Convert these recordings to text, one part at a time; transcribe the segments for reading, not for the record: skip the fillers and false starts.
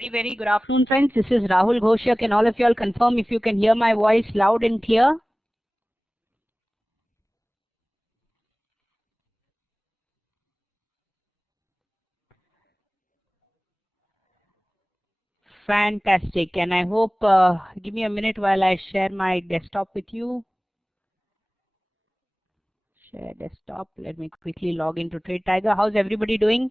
Very good afternoon, friends. This is Rahul Ghosh. Can all of you all confirm if you can hear my voice loud and clear? Fantastic. And I hope, give me a minute while I share my desktop with you. Share desktop. Let me quickly log into Trade Tiger. How's everybody doing?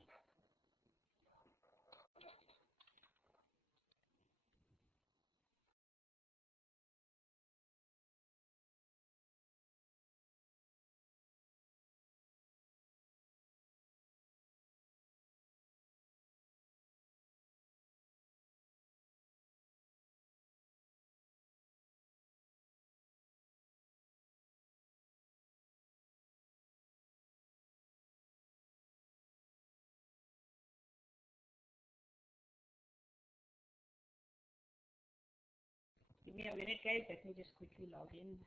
Give me a minute, guys. Let me just quickly log in.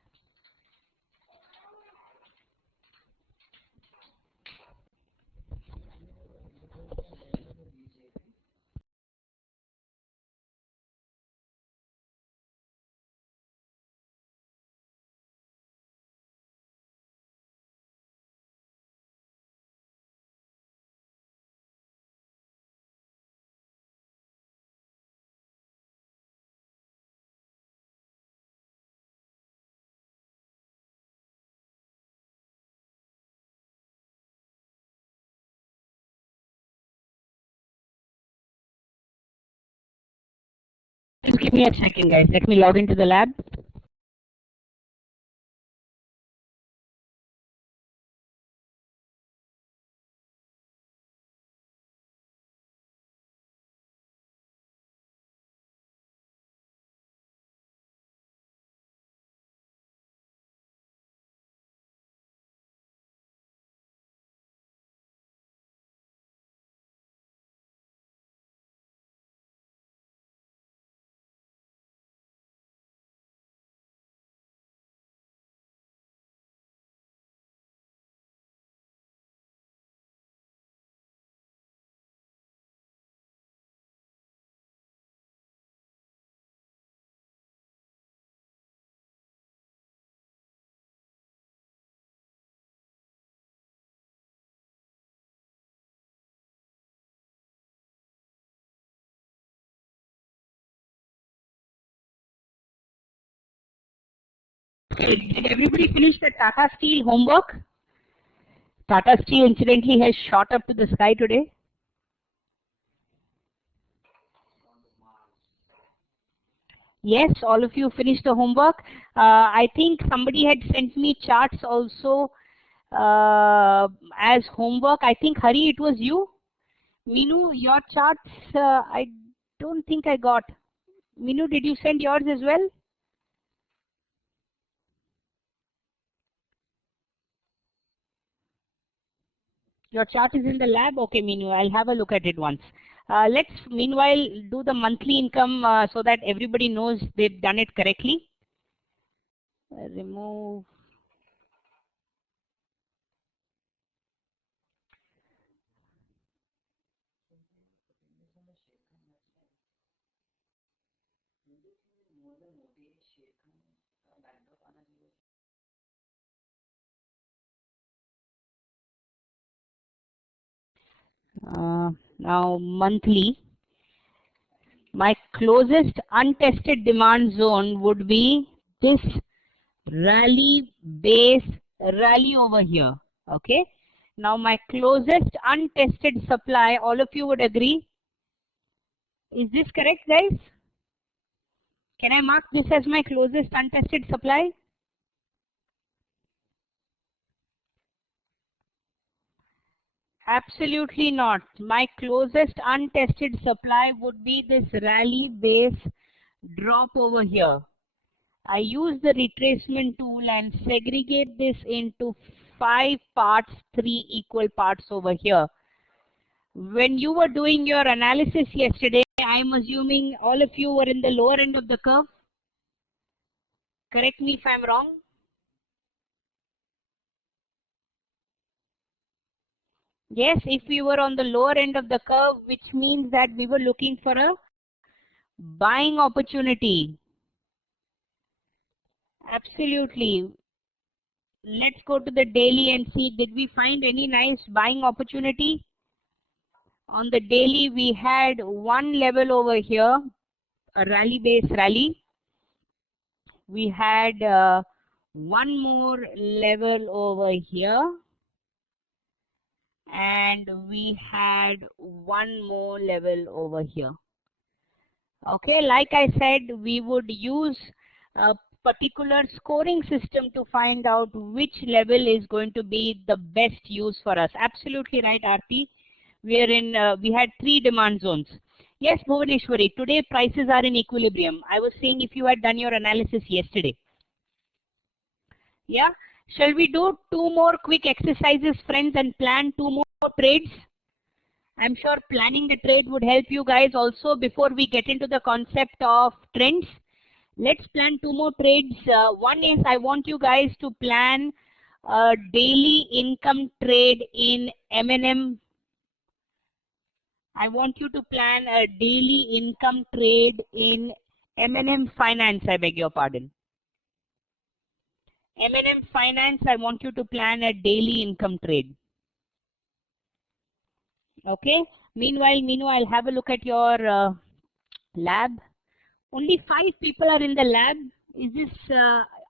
Just give me a second, guys. Let me log into the lab. Okay, did everybody finish the Tata Steel homework? Tata Steel incidentally has shot up to the sky today. Yes, all of you finished the homework. I think somebody had sent me charts also as homework. I think, Hari, it was you. Minu, your charts, I don't think I got. Minu, did you send yours as well? Your chart is in the lab? Okay, Minu, I'll have a look at it once. Let's meanwhile do the monthly income so that everybody knows they've done it correctly. Remove. Now monthly. My closest untested demand zone would be this rally base rally over here. Okay. Now my closest untested supply, all of you would agree. Is this correct, guys? Can I mark this as my closest untested supply? Absolutely not. My closest untested supply would be this rally base drop over here. I use the retracement tool and segregate this into 5 parts, 3 equal parts over here. When you were doing your analysis yesterday, I'm assuming all of you were in the lower end of the curve. Correct me if I'm wrong. Yes, if we were on the lower end of the curve, which means that we were looking for a buying opportunity. Absolutely. Let's go to the daily and see, did we find any nice buying opportunity? On the daily, we had one level over here, a rally base rally. We had one more level over here, and we had one more level over here. Okay, like I said, we would use a particular scoring system to find out which level is going to be the best use for us. Absolutely right, RP. We had 3 demand zones. Yes, Bhuvaneshwari, today prices are in equilibrium. I was saying if you had done your analysis yesterday. Yeah, shall we do 2 more quick exercises, friends, and plan 2 more trades? I'm sure planning the trade would help you guys also. Before we get into the concept of trends, let's plan 2 more trades. One is, I want you guys to plan a daily income trade in M&M. I want you to plan a daily income trade in M&M Finance, I beg your pardon. M&M Finance, I want you to plan a daily income trade. Okay. Meanwhile, have a look at your lab. Only 5 people are in the lab.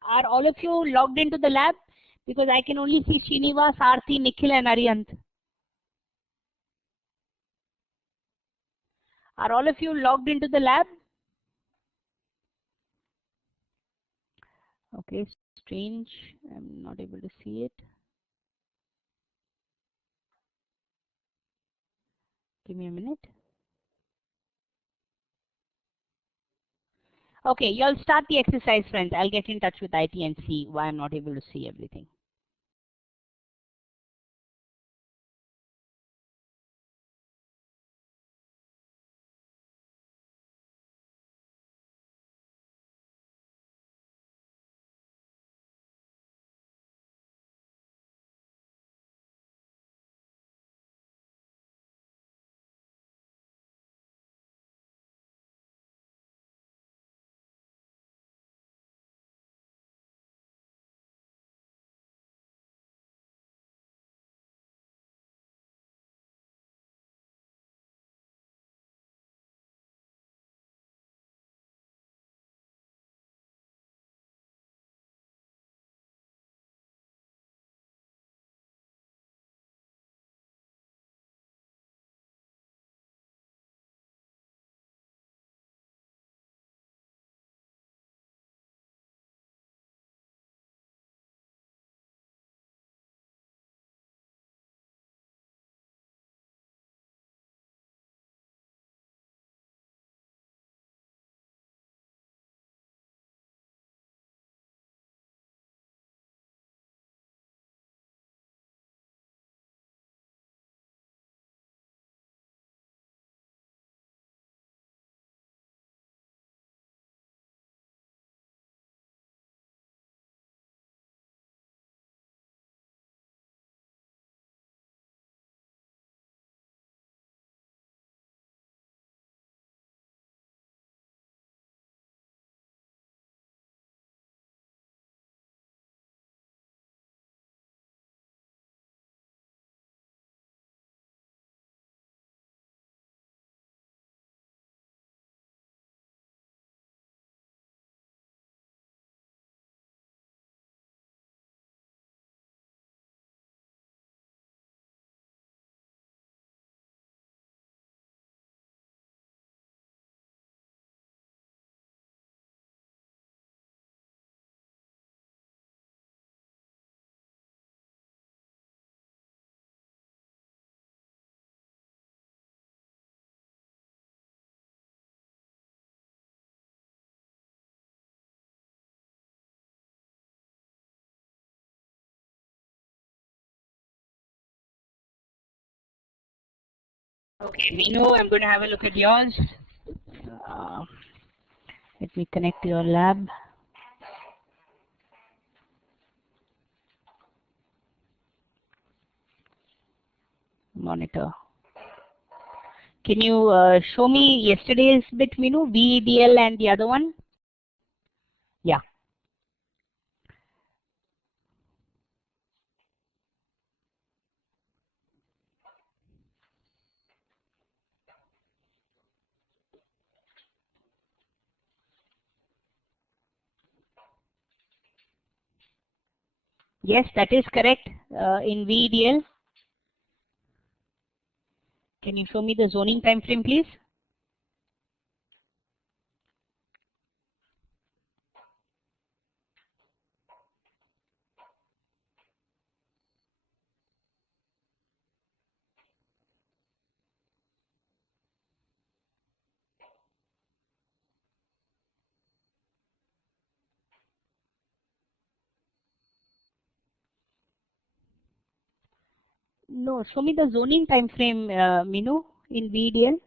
Are all of you logged into the lab? Because I can only see Srinivas, Aarti, Nikhil and Aryant. Are all of you logged into the lab? Okay, strange. I'm not able to see it. Give me a minute. Okay, you'll start the exercise, friends. I'll get in touch with IT and see why I'm not able to see everything. Okay, Minu, I'm going to have a look at yours. Let me connect to your lab. Monitor. Can you show me yesterday's bit, Minu? VEDL and the other one? Yeah. Yes, that is correct. In VEDL. Can you show me the zoning time frame, please? No, show me the zoning time frame, Minu, in VEDL.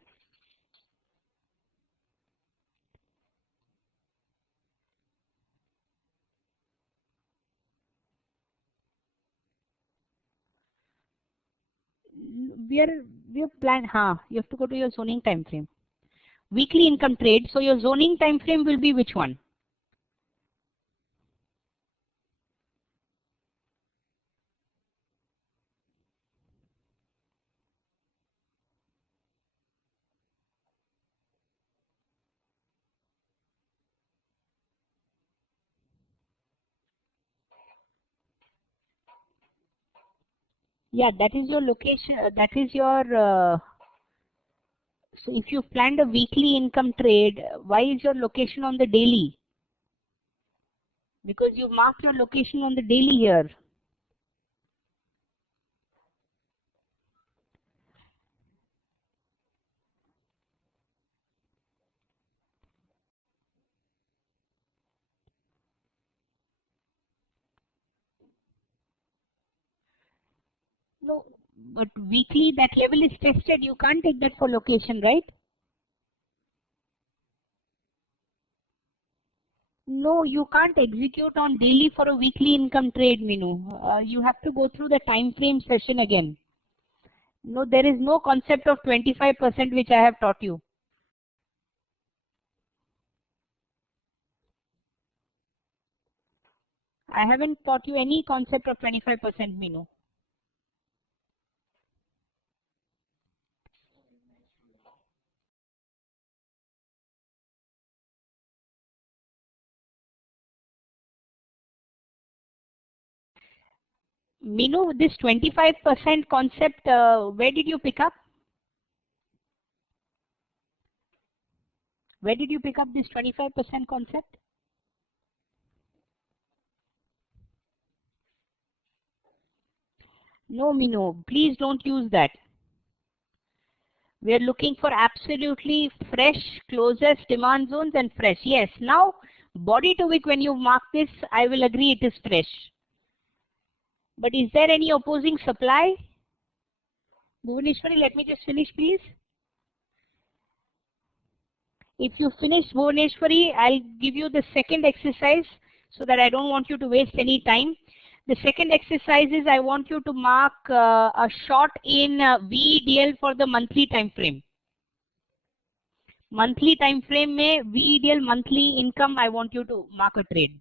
We are planned. You have to go to your zoning time frame. Weekly income trade. So your zoning time frame will be which one? Yeah, that is your location. That is your. So if you planned a weekly income trade, why is your location on the daily? Because you marked your location on the daily here. No, but weekly that level is tested. You can't take that for location, right? No, you can't execute on daily for a weekly income trade, Minu. You have to go through the time frame session again. No, there is no concept of 25% which I have taught you. I haven't taught you any concept of 25%, Minu. Minu, this 25% concept, where did you pick up? Where did you pick up this 25% concept? No, Minu, please don't use that. We are looking for absolutely fresh, closest demand zones and fresh. Yes, now body to wick, when you mark this, I will agree it is fresh. But is there any opposing supply? Bhuvaneshwari, let me just finish, please. If you finish Bhuvaneshwari, I'll give you the second exercise so that I don't want you to waste any time. The second exercise is I want you to mark a short in VEDL for the monthly time frame. Monthly time frame में VEDL monthly income I want you to mark a trade.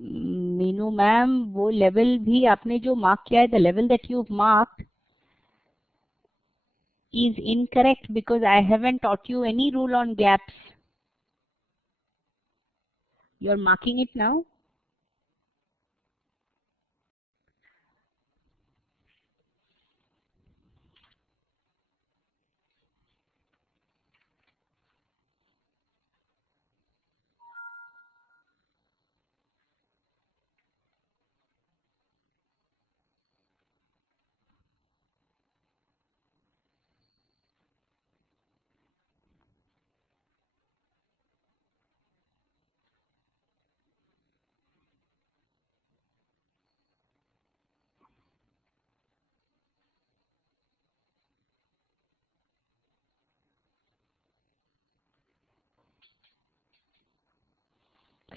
Meenu ma'am, वो level भी आपने जो mark किया है, the level that you marked is incorrect because I haven't taught you any rule on gaps. You're marking it now.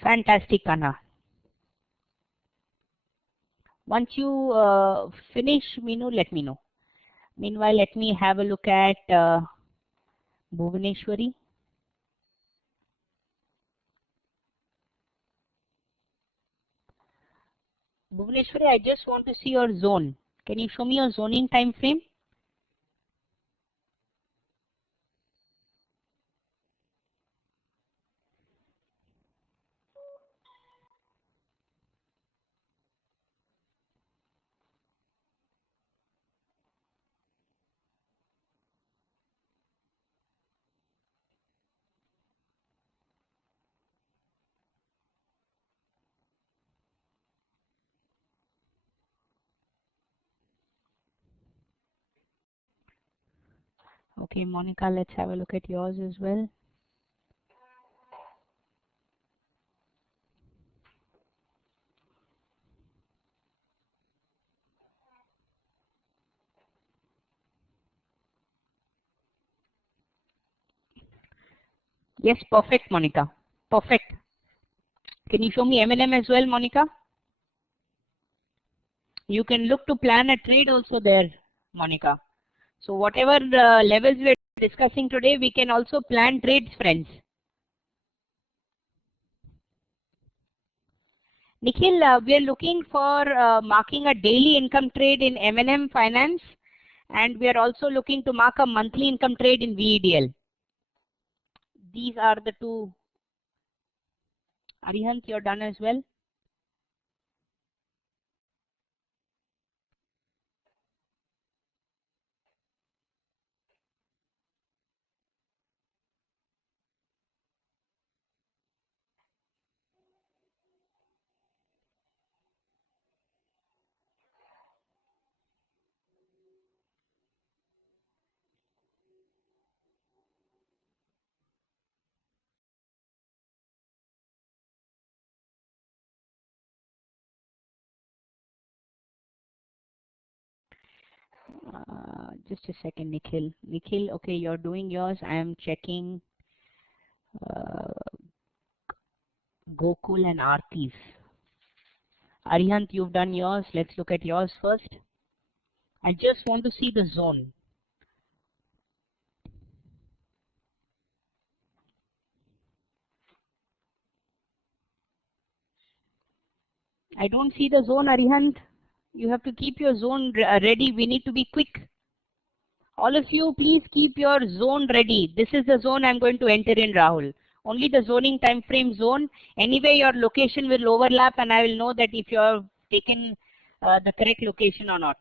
Fantastic, Anna. Once you finish, Meenu, let me know. Meanwhile, let me have a look at Bhuvaneshwari. Bhuvaneshwari, I just want to see your zone. Can you show me your zoning time frame? Okay, Monica, let's have a look at yours as well. Yes, perfect, Monica. Perfect. Can you show me M&M as well, Monica? You can look to plan a trade also there, Monica. So whatever levels we're discussing today, we can also plan trades, friends. Nikhil, we are looking for marking a daily income trade in M&M Finance, and we are also looking to mark a monthly income trade in VEDL. These are the two. Arihant, you're done as well? Just a second, Nikhil. Nikhil, okay, you're doing yours. I am checking Gokul and Arti's. Arihant, you've done yours. Let's look at yours first. I just want to see the zone. I don't see the zone, Arihant. You have to keep your zone ready. We need to be quick. All of you, please keep your zone ready. This is the zone I'm going to enter in, Rahul. Only the zoning time frame zone. Anyway, your location will overlap and I will know that if you have taken the correct location or not.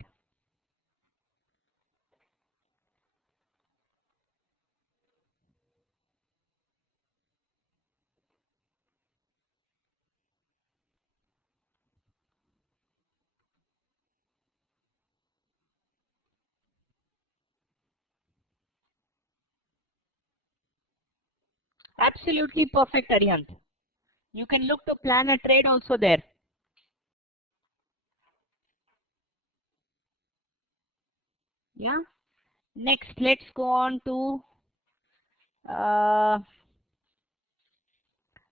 Absolutely perfect, Arihant. You can look to plan a trade also there. Yeah. Next, let's go on to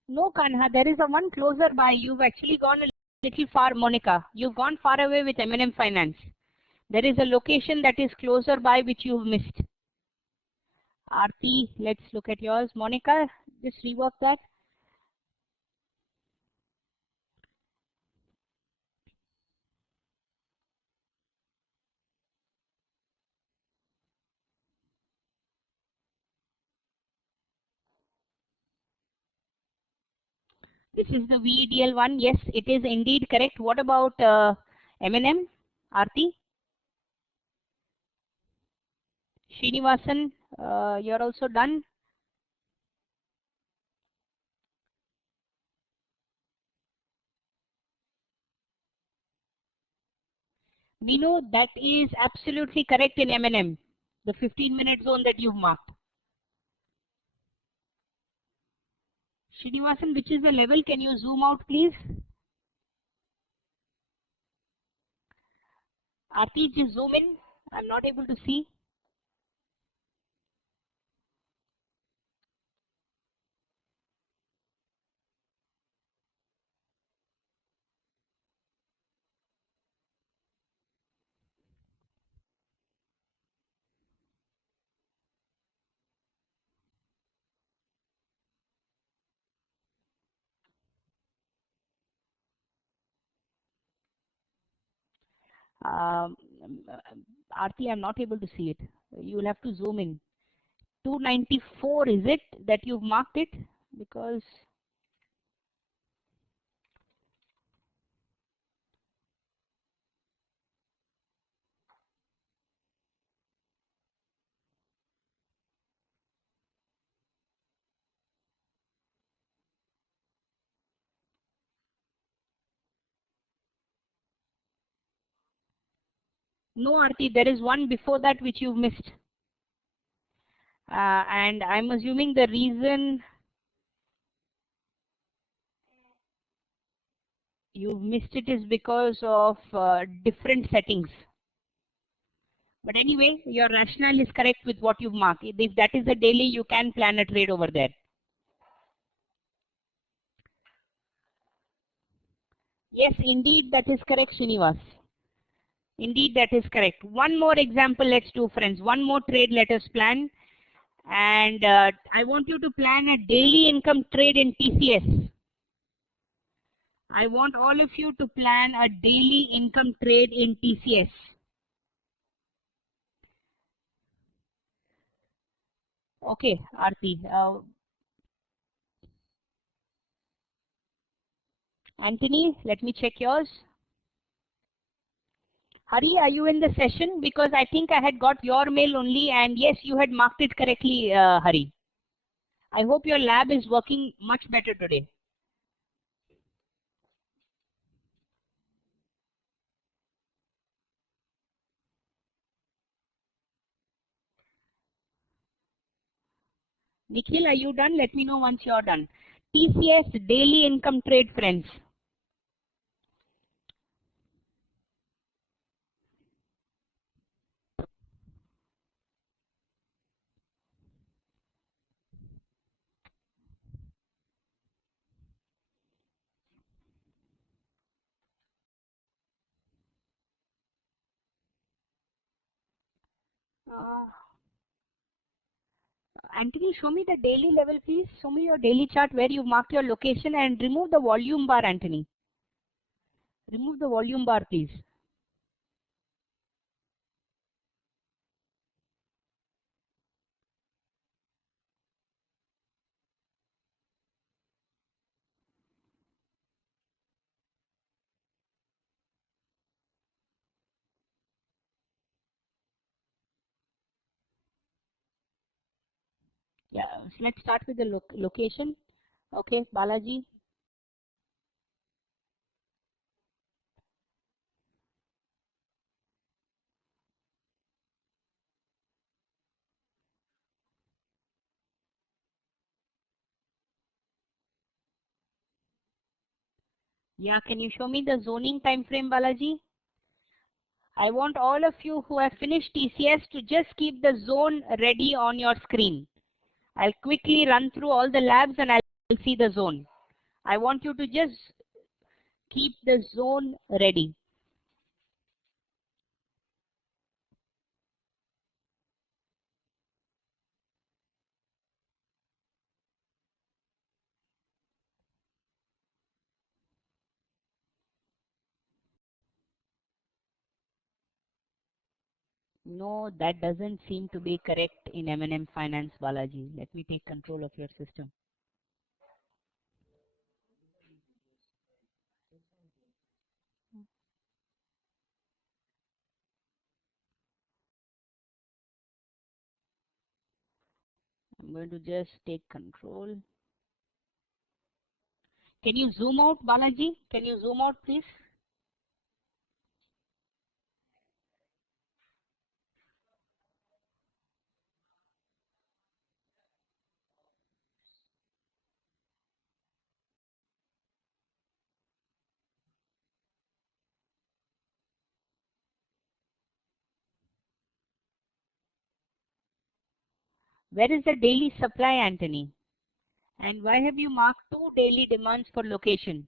no, Kanha, there is a one closer by. You've actually gone a little far, Monica. You've gone far away with M&M Finance. There is a location that is closer by which you've missed. Aarti, let's look at yours. Monica, just rework that. This is the VEDL one. Yes, it is indeed correct. What about M&M? Aarti? Srinivasan, you're also done? Minu, that is absolutely correct in M&M, the 15-minute zone that you've marked. Srinivasan, which is the level? Can you zoom out, please? Aarti, just zoom in. I'm not able to see. Um, Aarti, I'm not able to see it. You will have to zoom in. 294, is it that you've marked it? Because no, Aarti, there is one before that which you've missed. And I'm assuming the reason you've missed it is because of different settings. But anyway, your rationale is correct with what you've marked. If that is a daily, you can plan a trade over there. Yes, indeed, that is correct, Srinivas. Indeed, that is correct. One more example, let's do, friends. One more trade let us plan. And I want you to plan a daily income trade in TCS. I want all of you to plan a daily income trade in TCS. Okay, Aarti. Anthony, let me check yours. Hari, are you in the session? Because I think I had got your mail only, and yes, you had marked it correctly, Hari. I hope your lab is working much better today. Nikhil, are you done? Let me know once you're done. TCS daily income trade, friends. Uh, Anthony, show me the daily level, please. Show me your daily chart where you marked your location and remove the volume bar, Anthony. Remove the volume bar, please. Yeah, so let's start with the location. Okay, Balaji. Yeah, can you show me the zoning time frame, Balaji? I want all of you who have finished TCS to just keep the zone ready on your screen. I'll quickly run through all the labs and I'll see the zone. I want you to just keep the zone ready. No, that doesn't seem to be correct in M&M Finance, Balaji. Let me take control of your system. I'm going to just take control. Can you zoom out, Balaji? Can you zoom out, please? Where is the daily supply, Anthony? And why have you marked 2 daily demands for location?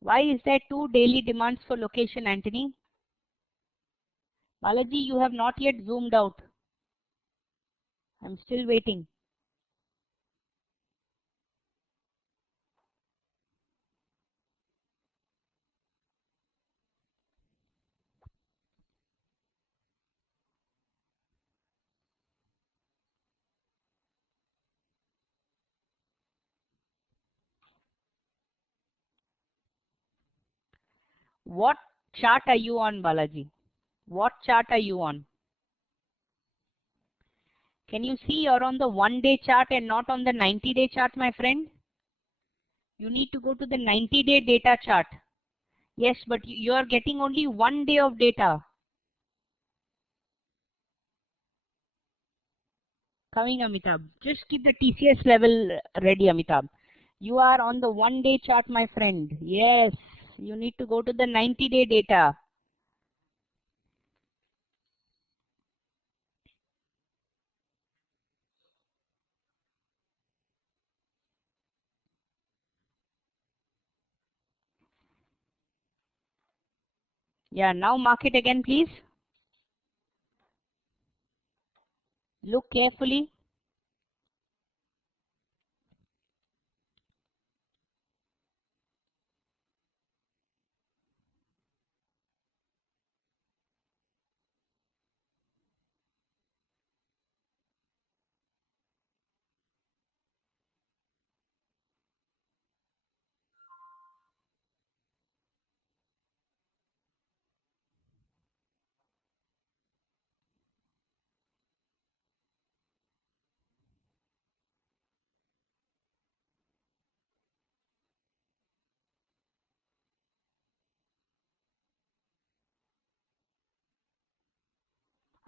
Why is there 2 daily demands for location, Anthony? Balaji, you have not yet zoomed out. I'm still waiting. What chart are you on, Balaji? What chart are you on? Can you see you're on the 1-day chart and not on the 90-day chart, my friend? You need to go to the 90-day data chart. Yes, but you are getting only 1 day of data. Coming, Amitabh. Just keep the TCS level ready, Amitabh. You are on the 1-day chart, my friend. Yes, you need to go to the 90-day data. Yeah, now mark it again, please. Look carefully.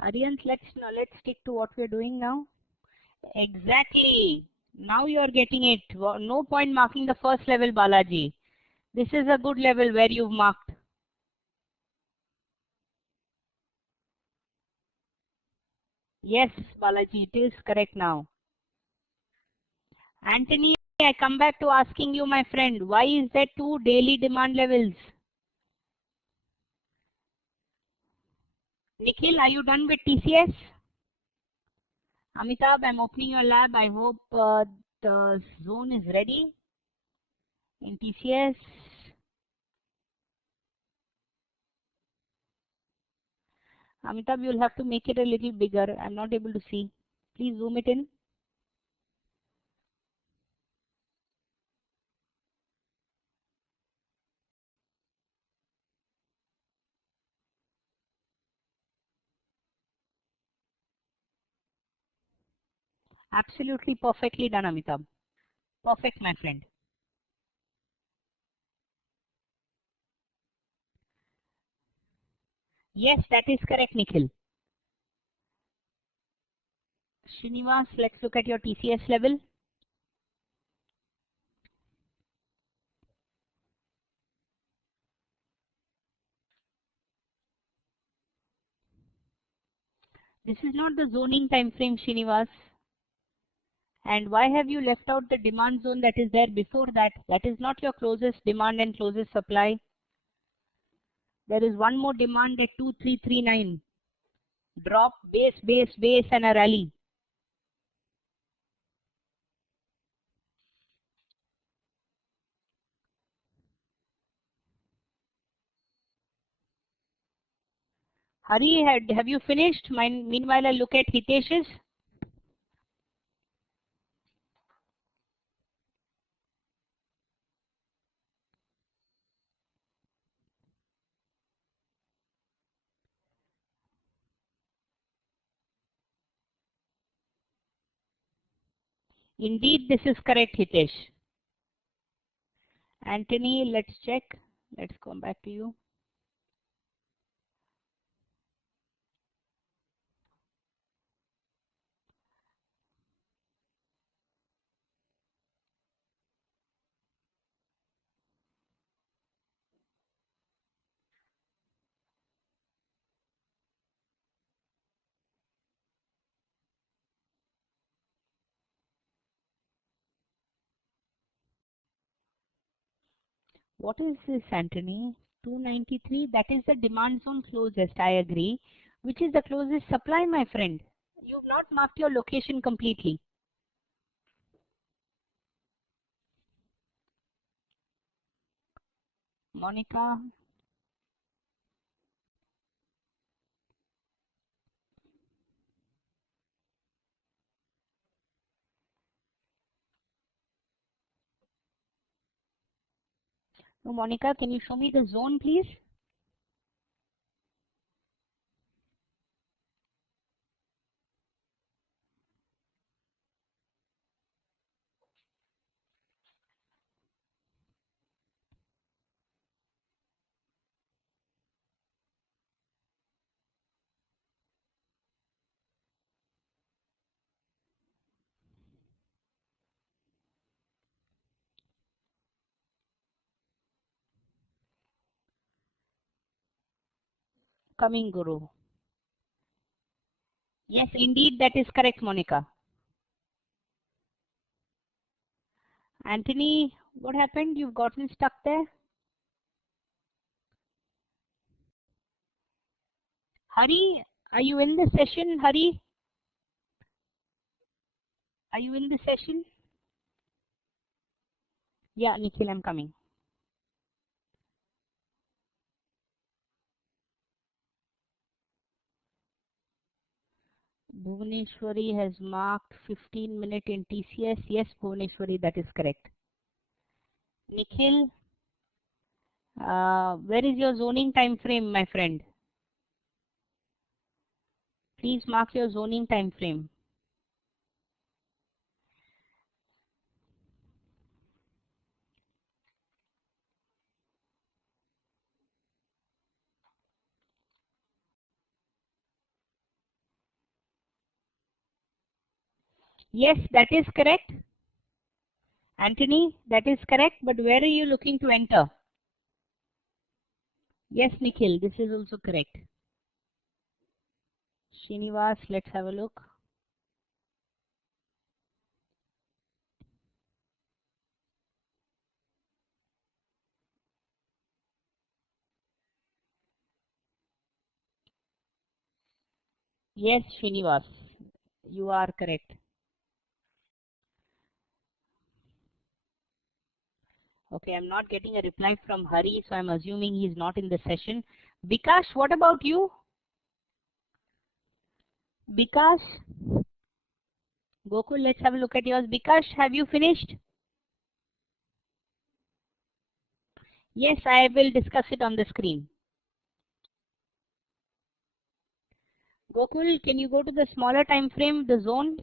Aryan, let's stick to what we're doing now. Exactly. Now you are getting it. No point marking the first level, Balaji. This is a good level where you've marked. Yes, Balaji, it is correct now. Anthony, I come back to asking you, my friend, why is there 2 daily demand levels? Nikhil, are you done with TCS? Amitabh, I'm opening your lab. I hope the zone is ready in TCS. Amitabh, you'll have to make it a little bigger. I'm not able to see. Please zoom it in. Absolutely perfectly done, Amitabh. Perfect, my friend. Yes, that is correct, Nikhil. Srinivas, let's look at your TCS level. This is not the zoning time frame, Srinivas. And why have you left out the demand zone that is there before that? That is not your closest demand and closest supply. There is one more demand at 2339. Drop, base, base, base, and a rally. Hari, have you finished? Meanwhile, I'll look at Hitesh's. Indeed, this is correct, Hitesh. Anthony, let's check. Let's come back to you. What is this, Anthony? 293, that is the demand zone closest, I agree. Which is the closest supply, my friend? You've not marked your location completely. Monica. No, Monica, can you show me the zone, please? Coming, Guru. Yes, indeed, that is correct, Monica. Anthony, what happened? You've gotten stuck there? Hari, are you in the session? Hari? Are you in the session? Yeah, Nikhil, I'm coming. Bhuvaneshwari has marked 15 minutes in TCS. Yes, Bhuvaneshwari, that is correct. Nikhil, where is your zoning time frame, my friend? Please mark your zoning time frame. Yes, that is correct. Anthony, that is correct, but where are you looking to enter? Yes, Nikhil, this is also correct. Srinivas, let's have a look. Yes, Srinivas, you are correct. Okay, I'm not getting a reply from Hari, so I'm assuming he's not in the session. Bikash, what about you? Bikash? Gokul, let's have a look at yours. Bikash, have you finished? Yes, I will discuss it on the screen. Gokul, can you go to the smaller time frame, the zone?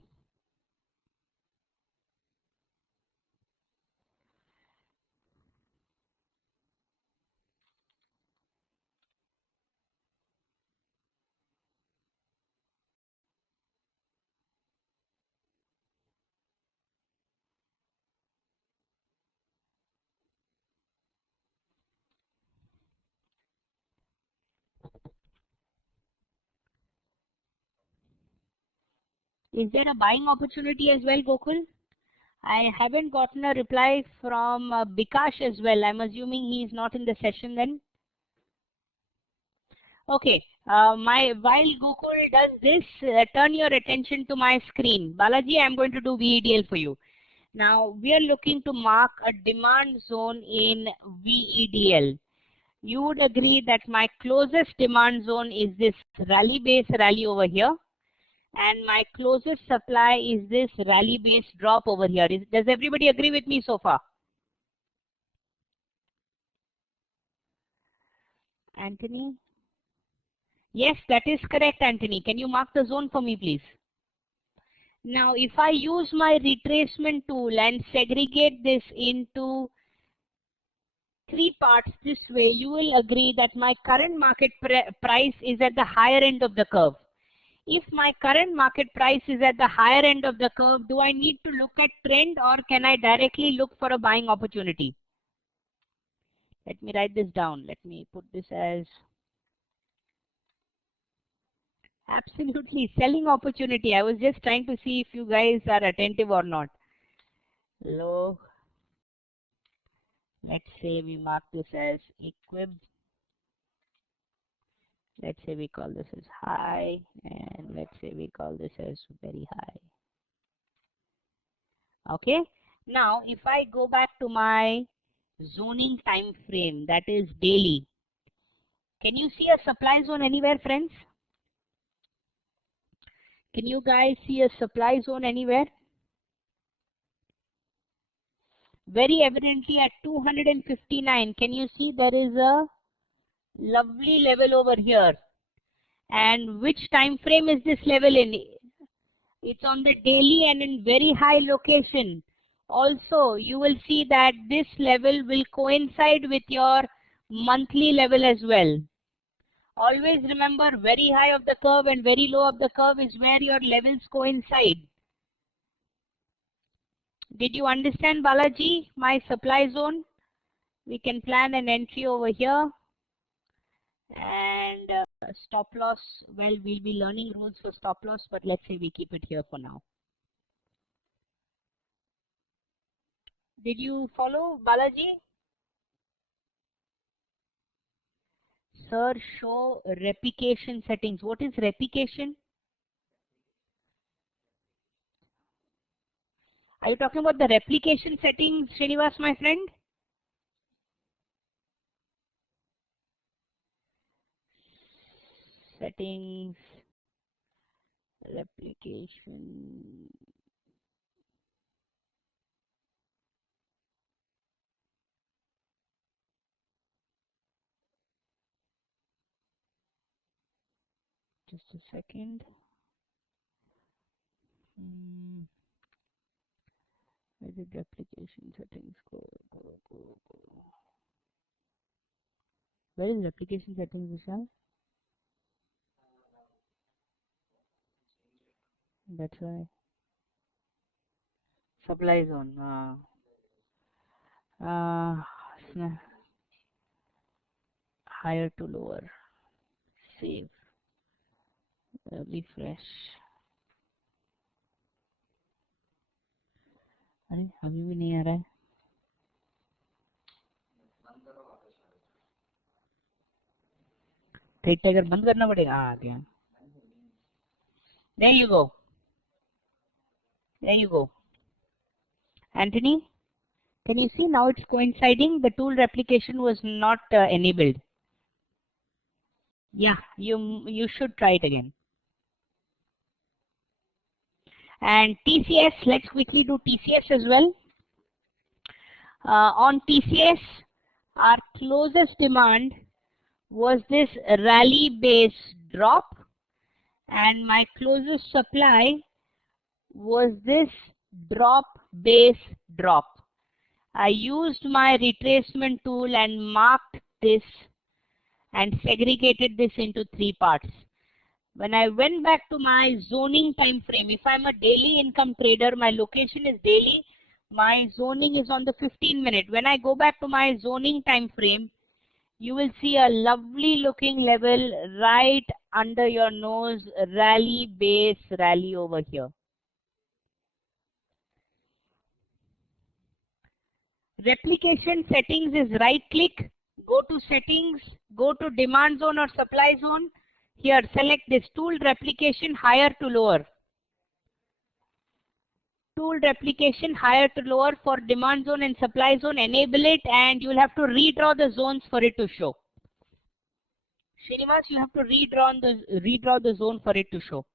Is there a buying opportunity as well, Gokul? I haven't gotten a reply from Bikash as well. I'm assuming he is not in the session then. Okay, while Gokul does this, turn your attention to my screen. Balaji, I'm going to do VEDL for you. Now, we are looking to mark a demand zone in VEDL. You would agree that my closest demand zone is this rally base rally over here, and my closest supply is this rally base drop over here. Does everybody agree with me so far? Anthony? Yes, that is correct, Anthony. Can you mark the zone for me, please? Now, if I use my retracement tool and segregate this into three parts this way, you will agree that my current market price is at the higher end of the curve. If my current market price is at the higher end of the curve, do I need to look at trend or can I directly look for a buying opportunity? Let me write this down. Let me put this as absolutely selling opportunity. I was just trying to see if you guys are attentive or not. Low. Let's say we mark this as equib. Let's say we call this as high, and let's say we call this as very high. Okay. Now, if I go back to my zoning time frame, that is daily, can you see a supply zone anywhere, friends? Can you guys see a supply zone anywhere? Very evidently at 259, can you see there is a lovely level over here? And which time frame is this level in? It's on the daily and in very high location. Also, you will see that this level will coincide with your monthly level as well. Always remember, very high of the curve and very low of the curve is where your levels coincide. Did you understand, Balaji, my supply zone? We can plan an entry over here. And stop loss, well, we'll be learning rules for stop loss, but let's say we keep it here for now. Did you follow, Balaji? Sir, show replication settings. What is replication? Are you talking about the replication settings, Srinivas, my friend? Settings, replication. Just a second. Where did replication settings go? Where is replication settings, Vishal? That's why. Supply zone. Higher to lower. Save. Refresh. अरे अभी भी नहीं आ रहा है. Trade tiger बंद करना पड़ेगा. आ गया. There you go. There you go. Anthony, can you see now it's coinciding? The tool replication was not enabled. Yeah, you should try it again. And TCS, let's quickly do TCS as well. On TCS, our closest demand was this rally base drop, and my closest supply was this drop base drop. I used my retracement tool and marked this and segregated this into three parts. When I went back to my zoning time frame, if I'm a daily income trader, my location is daily, my zoning is on the 15-minute. When I go back to my zoning time frame, you will see a lovely looking level right under your nose, rally base rally over here. Replication settings is right click, go to settings, go to demand zone or supply zone. Here select this tool replication higher to lower. Tool replication higher to lower for demand zone and supply zone, enable it, and you will have to redraw the zones for it to show. Srinivas, you have to redraw the zone for it to show.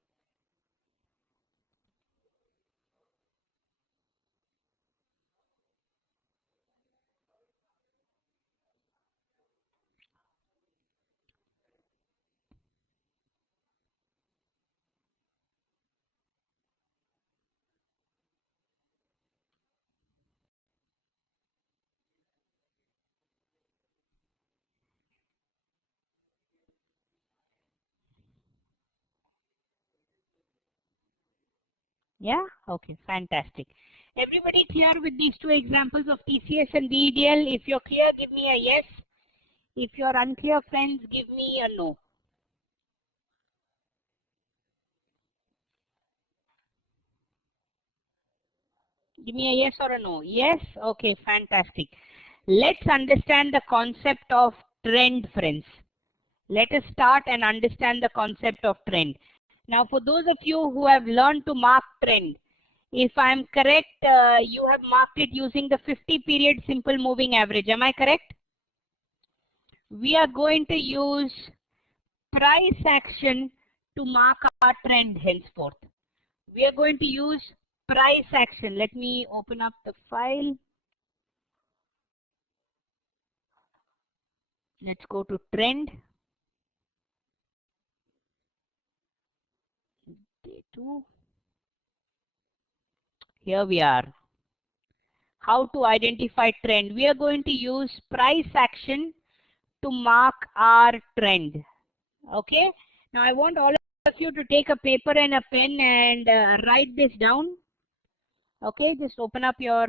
Yeah? Okay, fantastic. Everybody clear with these two examples of TCS and VEDL? If you're clear, give me a yes. If you're unclear, friends, give me a no. Give me a yes or a no. Yes? Okay, fantastic. Let's understand the concept of trend, friends. Let us start and understand the concept of trend. Now, for those of you who have learned to mark trend, if I'm correct, you have marked it using the 50 period simple moving average. Am I correct? We are going to use price action to mark our trend henceforth. We are going to use price action. Let me open up the file. Let's go to trend. Day 2. Here we are. How to identify trend? We are going to use price action to mark our trend. Okay. Now I want all of you to take a paper and a pen and write this down. Okay. Just open up your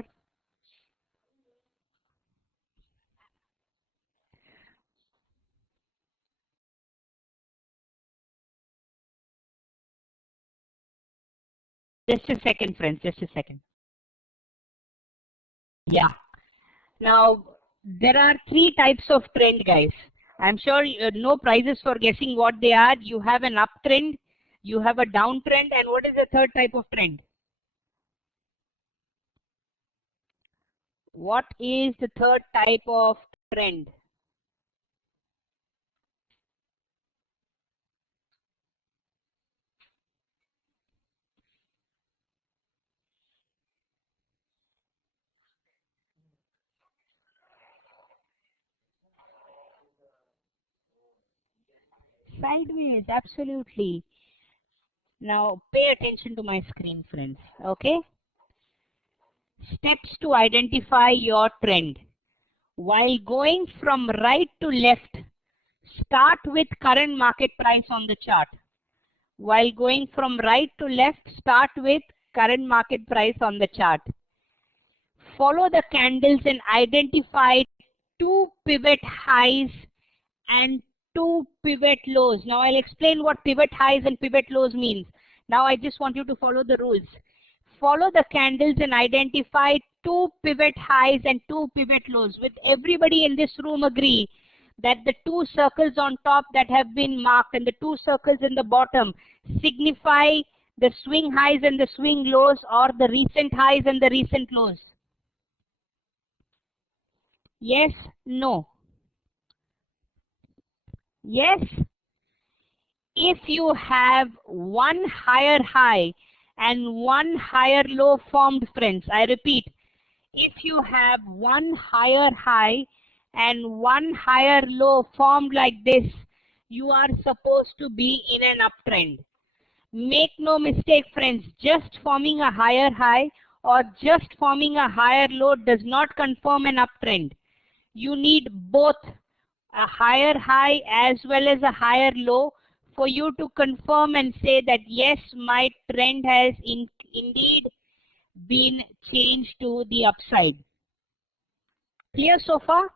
just a second, friends. Just a second. Yeah. Now there are three types of trend, guys. I'm sure no prizes for guessing what they are. You have an uptrend, you have a downtrend, and what is the third type of trend? What is the third type of trend? Sideways, absolutely. Now pay attention to my screen, friends. Okay. Steps to identify your trend. While going from right to left, start with current market price on the chart. While going from right to left, start with current market price on the chart. Follow the candles and identify two pivot highs and two pivot lows. Now I'll explain what pivot highs and pivot lows means. Now I just want you to follow the rules. Follow the candles and identify two pivot highs and two pivot lows. With everybody in this room agree that the two circles on top that have been marked and the two circles in the bottom signify the swing highs and the swing lows, or the recent highs and the recent lows. Yes, no. Yes. If you have one higher high and one higher low formed, friends, I repeat, if you have one higher high and one higher low formed like this, you are supposed to be in an uptrend. Make no mistake, friends, just forming a higher high or just forming a higher low does not confirm an uptrend. You need both a higher high as well as a higher low for you to confirm and say that yes, my trend has indeed been changed to the upside. Clear so far?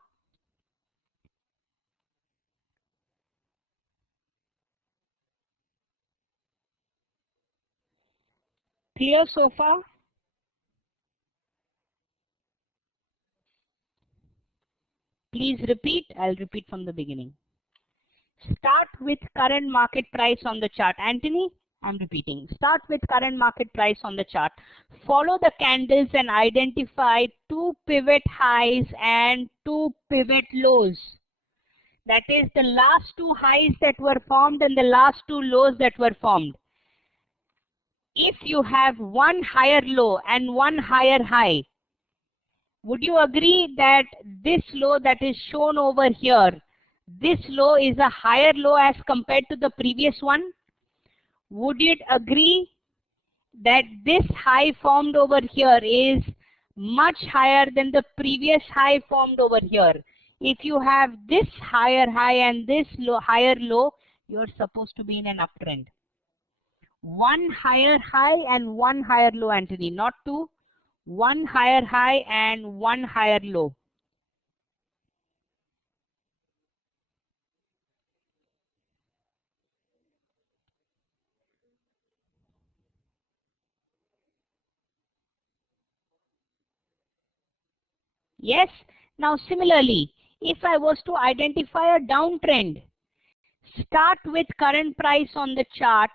Clear so far? Please repeat. I'll repeat from the beginning. Start with current market price on the chart. Anthony, I'm repeating. Start with current market price on the chart. Follow the candles and identify two pivot highs and two pivot lows. That is the last two highs that were formed and the last two lows that were formed. If you have one higher low and one higher high, would you agree that this low that is shown over here, this low is a higher low as compared to the previous one? Would you agree that this high formed over here is much higher than the previous high formed over here? If you have this higher high and this low, higher low, you're supposed to be in an uptrend. One higher high and one higher low, Anthony, not two. One higher high and one higher low. Yes. Now similarly, if I was to identify a downtrend, start with current price on the chart,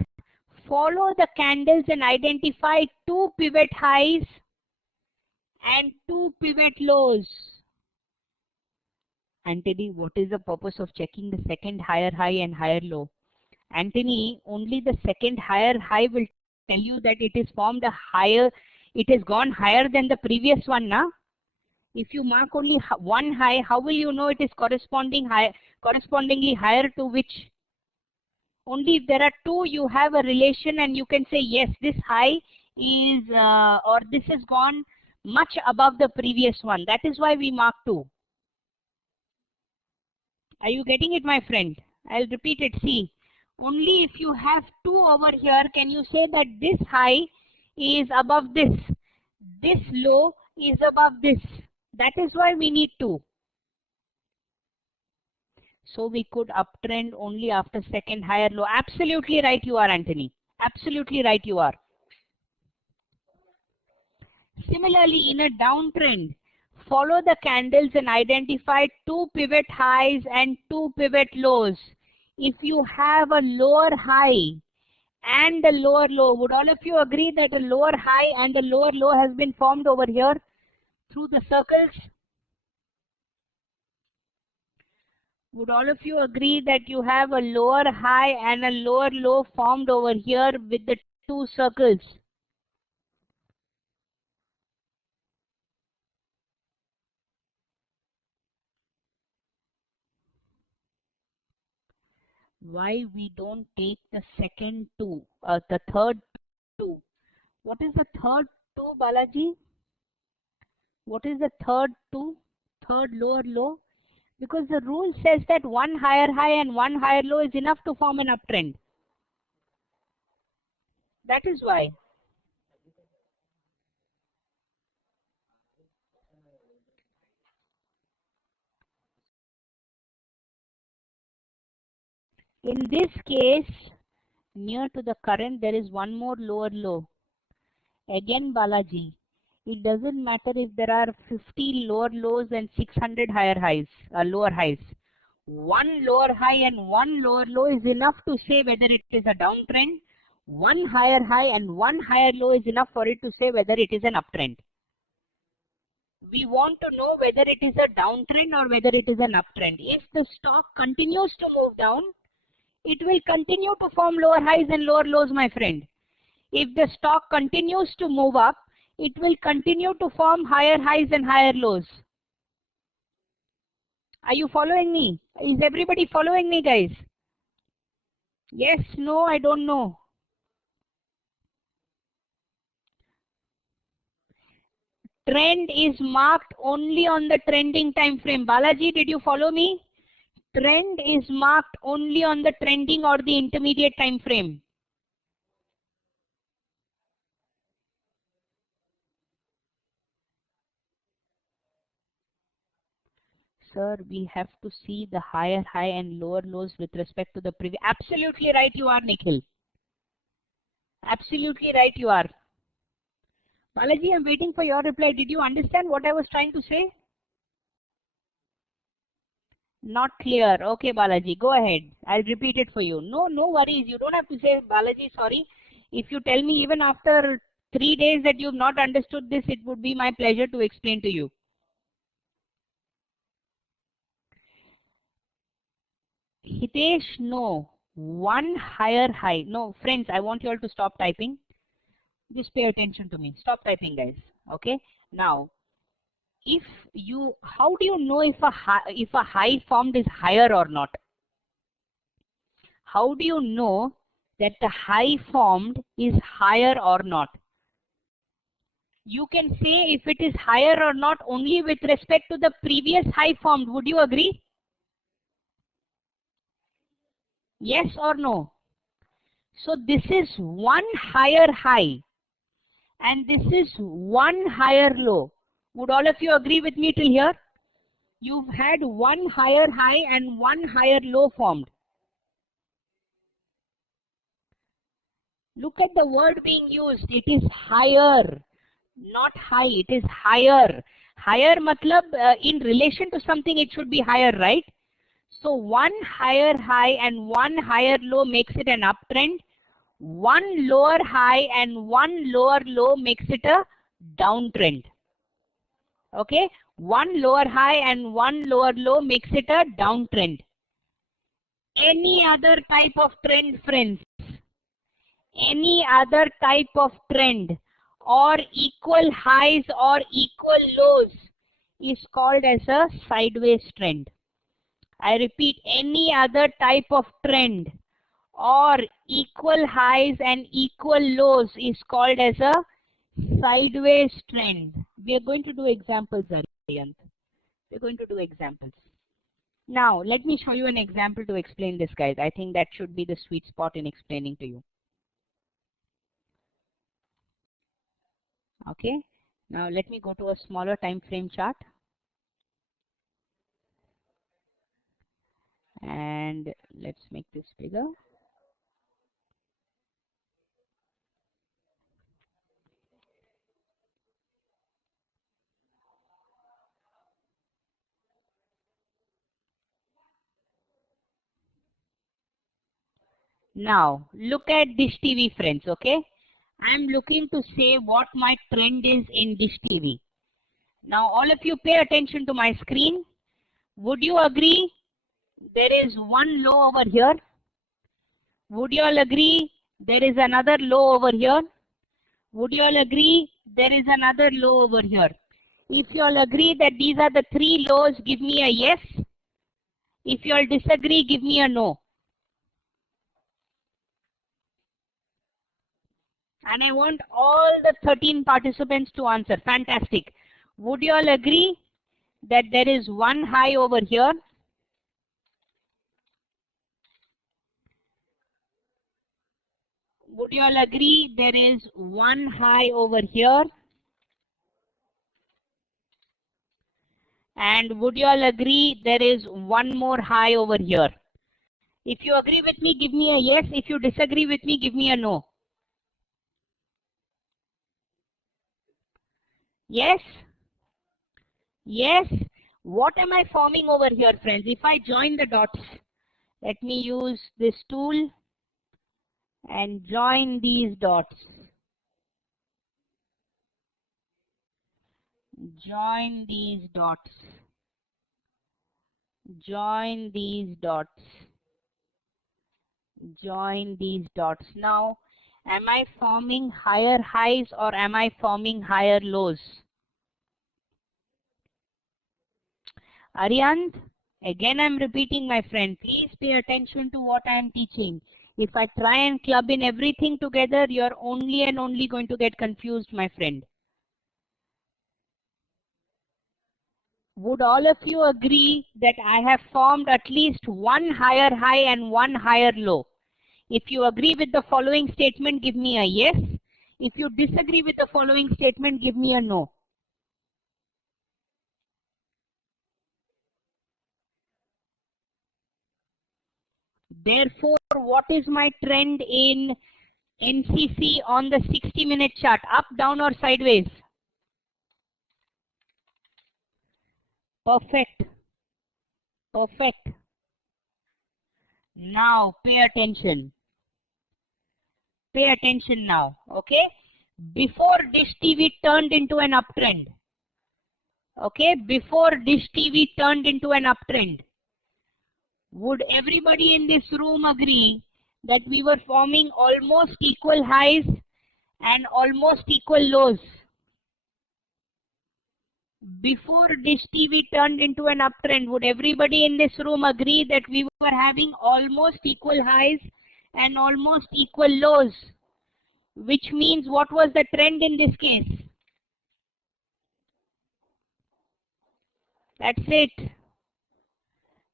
follow the candles and identify two pivot highs and two pivot lows. Anthony, what is the purpose of checking the second higher high and higher low? Anthony, only the second higher high will tell you that it is formed a higher, it has gone higher than the previous one, na? If you mark only one high, how will you know it is correspondingly higher to which? Only if there are two, you have a relation and you can say, yes, this high is, or this has gone much above the previous one. That is why we mark two. Are you getting it, my friend? I'll repeat it. See, only if you have two over here can you say that this high is above this. This low is above this. That is why we need two. So we could uptrend only after second higher low. Absolutely right you are, Anthony. Absolutely right you are. Similarly, in a downtrend, follow the candles and identify two pivot highs and two pivot lows. If you have a lower high and a lower low, would all of you agree that a lower high and a lower low has been formed over here through the circles? Would all of you agree that you have a lower high and a lower low formed over here with the two circles? Why we don't take the second two, the third two? What is the third two, Balaji? What is the third two? Third lower low? Because the rule says that one higher high and one higher low is enough to form an uptrend. That is why. In this case, near to the current, there is one more lower low. Again, Balaji, it doesn't matter if there are 50 lower lows and 600 higher highs, lower highs. One lower high and one lower low is enough to say whether it is a downtrend. One higher high and one higher low is enough for it to say whether it is an uptrend. We want to know whether it is a downtrend or whether it is an uptrend. If the stock continues to move down, it will continue to form lower highs and lower lows, my friend. If the stock continues to move up, it will continue to form higher highs and higher lows. Are you following me? Is everybody following me, guys? Yes, no, I don't know. Trend is marked only on the trending time frame. Balaji, did you follow me? Trend is marked only on the trending or the intermediate time frame. Sir, we have to see the higher high and lower lows with respect to the previous. Absolutely right you are, Nikhil. Absolutely right you are. Balaji, I'm waiting for your reply. Did you understand what I was trying to say? Not clear. Okay, Balaji, go ahead. I'll repeat it for you. No worries. You don't have to say, Balaji, sorry. If you tell me even after 3 days that you've not understood this, it would be my pleasure to explain to you. Hitesh, no. One higher high. No, friends, I want you all to stop typing. Just pay attention to me. Stop typing, guys. Okay. Now, how do you know if a high formed is higher or not? How do you know that the high formed is higher or not? You can say if it is higher or not only with respect to the previous high formed. Would you agree? Yes or no? So this is one higher high and this is one higher low. Would all of you agree with me till here? You've had one higher high and one higher low formed. Look at the word being used. It is higher, not high. It is higher. Higher matlab in relation to something it should be higher, right? So one higher high and one higher low makes it an uptrend. One lower high and one lower low makes it a downtrend. Okay, one lower high and one lower low makes it a downtrend. Any other type of trend, friends, any other type of trend or equal highs or equal lows is called as a sideways trend. I repeat, any other type of trend or equal highs and equal lows is called as a sideways trend. We are going to do examples, Ariyant. We're going to do examples. Now, let me show you an example to explain this, guys. I think that should be the sweet spot in explaining to you. Okay. Now, let me go to a smaller time frame chart. And let's make this bigger. Now, look at Dish TV, friends, okay? I'm looking to say what my trend is in Dish TV. Now, all of you pay attention to my screen. Would you agree there is one low over here? Would you all agree there is another low over here? Would you all agree there is another low over here? If you all agree that these are the three lows, give me a yes. If you all disagree, give me a no. And I want all the 13 participants to answer. Fantastic. Would you all agree that there is one high over here? Would you all agree there is one high over here? And would you all agree there is one more high over here? If you agree with me, give me a yes. If you disagree with me, give me a no. Yes? Yes? What am I forming over here, friends? If I join the dots, let me use this tool and join these dots. Join these dots. Join these dots. Join these dots. Now, am I forming higher highs or am I forming higher lows? Ariyant, again I'm repeating, my friend, please pay attention to what I am teaching. If I try and club in everything together, you're only and only going to get confused, my friend. Would all of you agree that I have formed at least one higher high and one higher low? If you agree with the following statement, give me a yes. If you disagree with the following statement, give me a no. Therefore, what is my trend in NCC on the 60-minute chart? Up, down or sideways? Perfect. Perfect. Now pay attention. Pay attention now. Okay? Before Dish TV turned into an uptrend. Okay? Before Dish TV turned into an uptrend. Would everybody in this room agree that we were forming almost equal highs and almost equal lows? Before Dish TV turned into an uptrend, would everybody in this room agree that we were having almost equal highs and almost equal lows? Which means what was the trend in this case? That's it.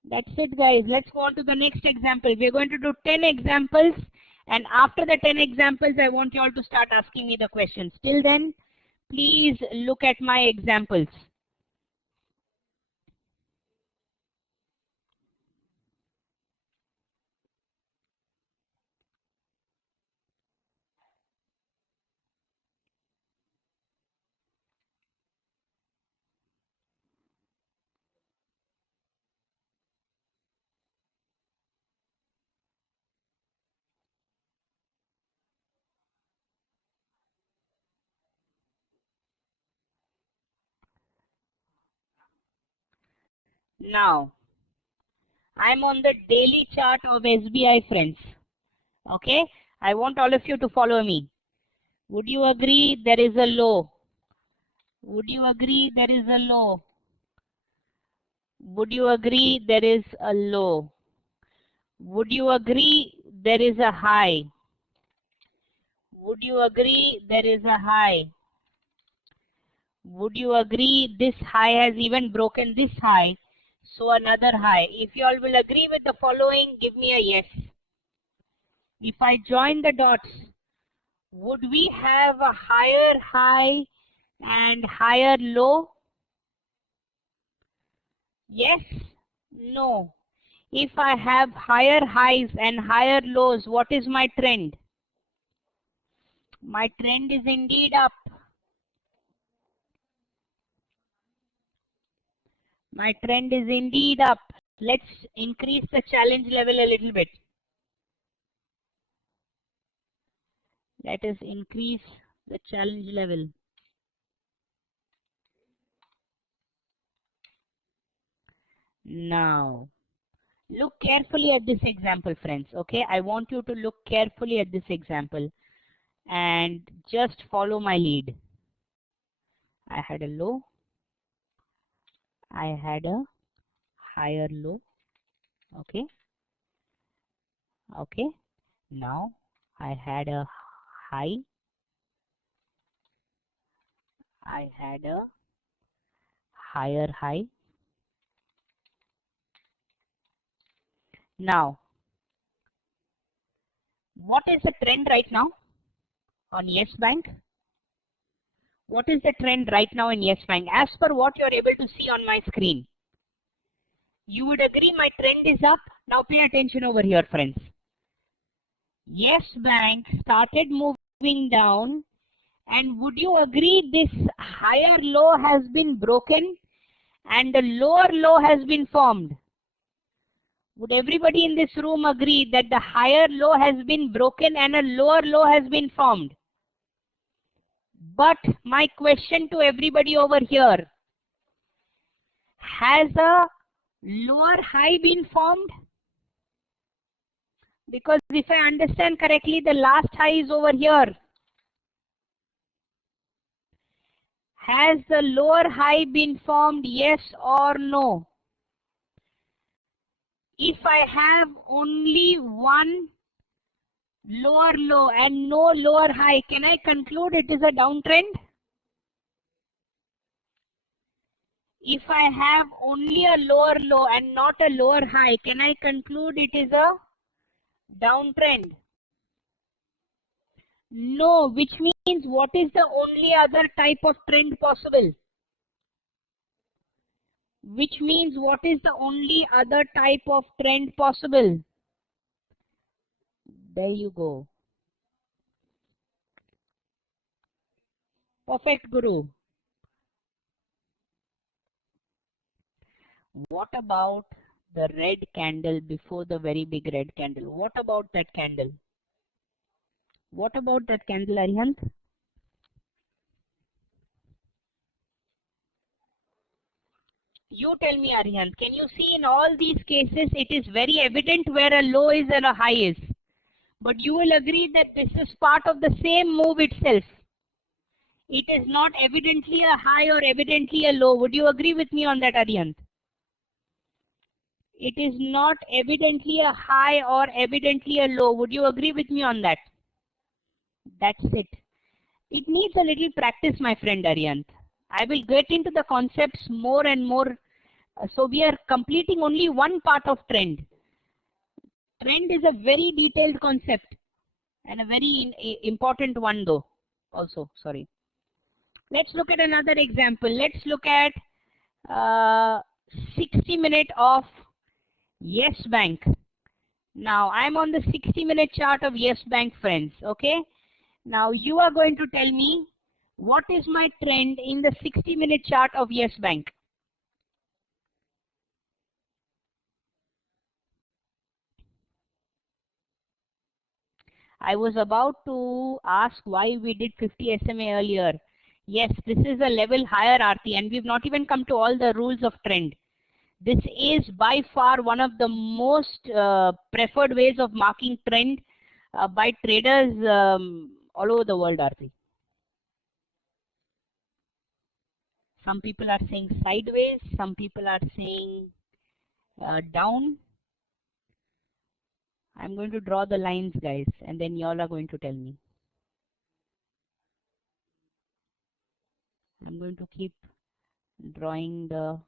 That's it, guys. Let's go on to the next example. We're going to do 10 examples, and after the 10 examples, I want you all to start asking me the questions. Till then, please look at my examples. Now, I'm on the daily chart of SBI, friends. Okay? I want all of you to follow me. Would you agree there is a low? Would you agree there is a low? Would you agree there is a low? Would you agree there is a high? Would you agree there is a high? Would you agree this high has even broken this high? So another high. If you all will agree with the following, give me a yes. If I join the dots, would we have a higher high and higher low? Yes? No. If I have higher highs and higher lows, what is my trend? My trend is indeed up. My trend is indeed up. Let's increase the challenge level a little bit. Let us increase the challenge level. Now, look carefully at this example, friends. Okay, I want you to look carefully at this example and just follow my lead. I had a low. I had a higher low. Okay. Okay. Now, I had a high. I had a higher high. Now, what is the trend right now on Yes Bank? What is the trend right now in Yes Bank? As per what you are able to see on my screen, you would agree my trend is up. Now pay attention over here, friends. Yes Bank started moving down, and would you agree this higher low has been broken and the lower low has been formed? Would everybody in this room agree that the higher low has been broken and a lower low has been formed? But my question to everybody over here, has a lower high been formed? Because if I understand correctly, the last high is over here. Has the lower high been formed, yes or no? If I have only one lower low and no lower high, can I conclude it is a downtrend? If I have only a lower low and not a lower high, can I conclude it is a downtrend? No, which means what is the only other type of trend possible? Which means what is the only other type of trend possible? There you go. Perfect, Guru. What about the red candle before the very big red candle? What about that candle? What about that candle, Arihant? You tell me, Arihant, can you see in all these cases it is very evident where a low is and a high is? But you will agree that this is part of the same move itself. It is not evidently a high or evidently a low. Would you agree with me on that, Arihant? It is not evidently a high or evidently a low. Would you agree with me on that? That's it. It needs a little practice, my friend Arihant. I will get into the concepts more and more. So we are completing only one part of trend. Trend is a very detailed concept and a very important one though. Also, sorry. Let's look at another example. Let's look at 60-minute of Yes Bank. Now I'm on the 60-minute chart of Yes Bank, friends. Okay. Now you are going to tell me what is my trend in the 60-minute chart of Yes Bank. I was about to ask why we did 50 SMA earlier. Yes, this is a level hierarchy and we've not even come to all the rules of trend. This is by far one of the most preferred ways of marking trend by traders all over the world, Aarti. Some people are saying sideways, some people are saying down. I'm going to draw the lines, guys, and then y'all are going to tell me. I'm going to keep drawing the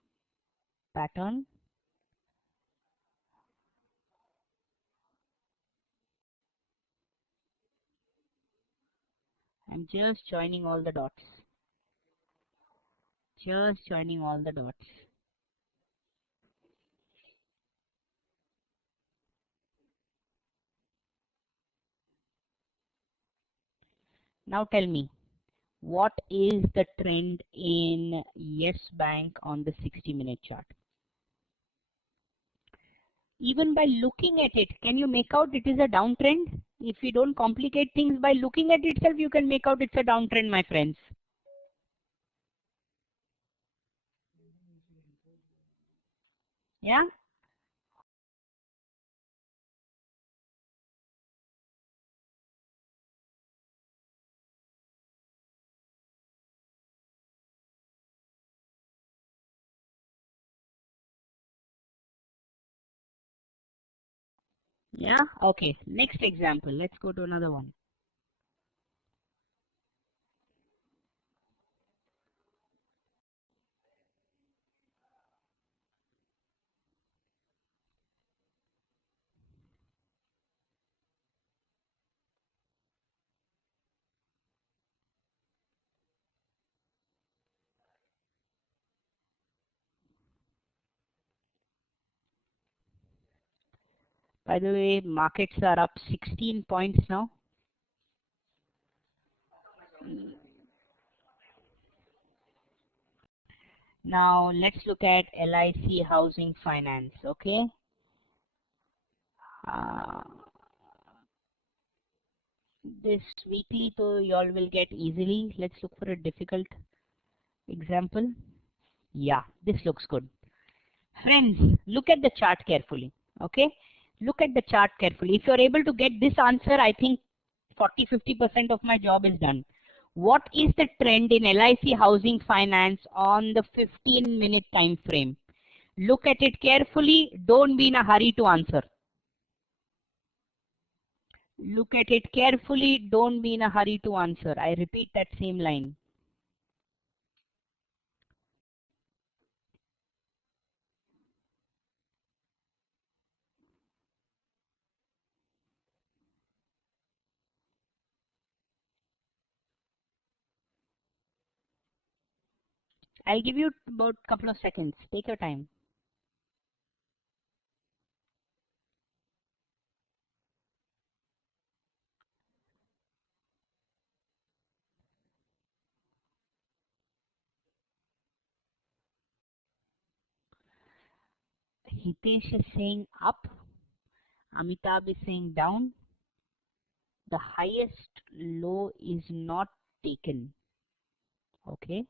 pattern. I'm just joining all the dots. Just joining all the dots. Now tell me, what is the trend in Yes Bank on the 60-minute chart? Even by looking at it, can you make out it is a downtrend? If you don't complicate things by looking at itself, you can make out it's a downtrend, my friends. Yeah? Yeah? Okay. Next example. Let's go to another one. By the way, markets are up 16 points now. Now let's look at LIC Housing Finance. Okay. This weekly, so y'all will get easily. Let's look for a difficult example. Yeah, this looks good. Friends, look at the chart carefully. Okay. Look at the chart carefully. If you're able to get this answer, I think 40-50% of my job is done. What is the trend in LIC Housing Finance on the 15-minute time frame? Look at it carefully. Don't be in a hurry to answer. Look at it carefully. Don't be in a hurry to answer. I repeat that same line. I'll give you about a couple of seconds. Take your time. Hitesh is saying up. Amitabh is saying down. The highest low is not taken. Okay.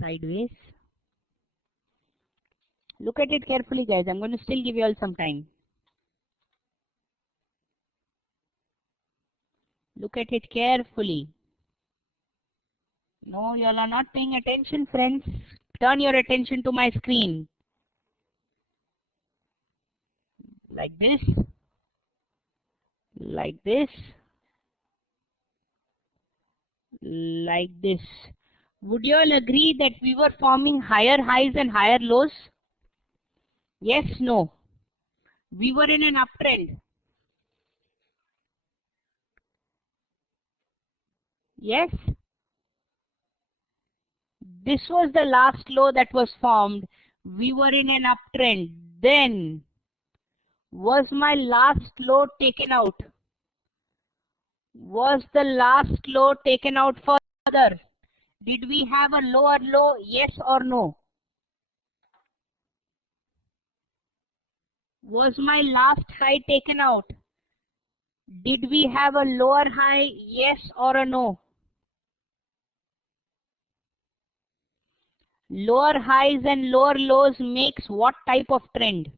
Sideways. Look at it carefully, guys. I'm going to still give you all some time. Look at it carefully. No, you all are not paying attention, friends. Turn your attention to my screen. Like this. Like this. Like this. Would you all agree that we were forming higher highs and higher lows? Yes, no. We were in an uptrend. Yes. This was the last low that was formed. We were in an uptrend. Then was my last low taken out? Was the last low taken out further? Did we have a lower low? Yes or no? Was my last high taken out? Did we have a lower high? Yes or a no? Lower highs and lower lows makes what type of trend?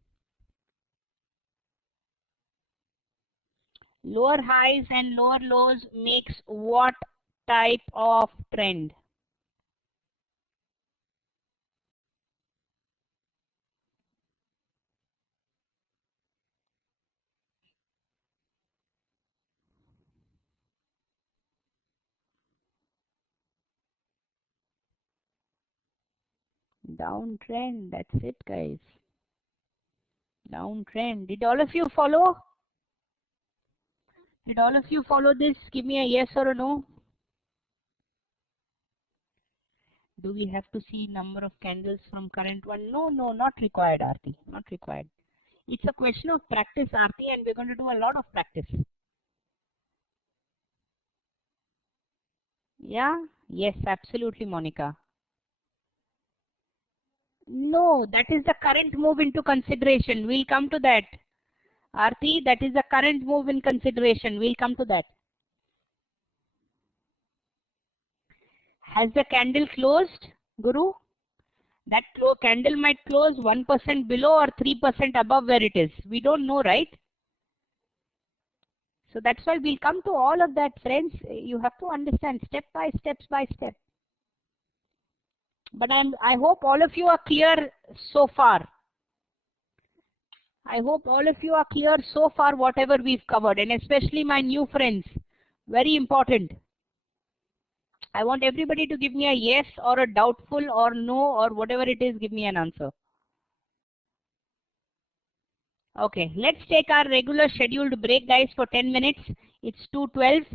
Lower highs and lower lows makes what type of trend? Downtrend. That's it, guys. Downtrend. Did all of you follow? Did all of you follow this? Give me a yes or a no. Do we have to see number of candles from current one? No, no, not required, Aarti. Not required. It's a question of practice, Aarti, and we're going to do a lot of practice. Yeah? Yes, absolutely, Monica. No, that is the current move into consideration. We'll come to that. Aarti, that is the current move in consideration. We'll come to that. Has the candle closed, Guru? That candle might close 1% below or 3% above where it is. We don't know, right? So that's why we'll come to all of that, friends. You have to understand step by step by step. But I hope all of you are clear so far. I hope all of you are clear so far whatever we've covered, and especially my new friends. Very important. I want everybody to give me a yes or a doubtful or no or whatever it is, give me an answer. Okay, let's take our regular scheduled break, guys, for 10 minutes. It's 2:12.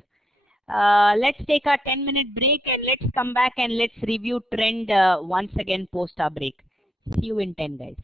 Let's take our 10-minute break and let's come back and let's review trend once again post our break. See you in 10, guys.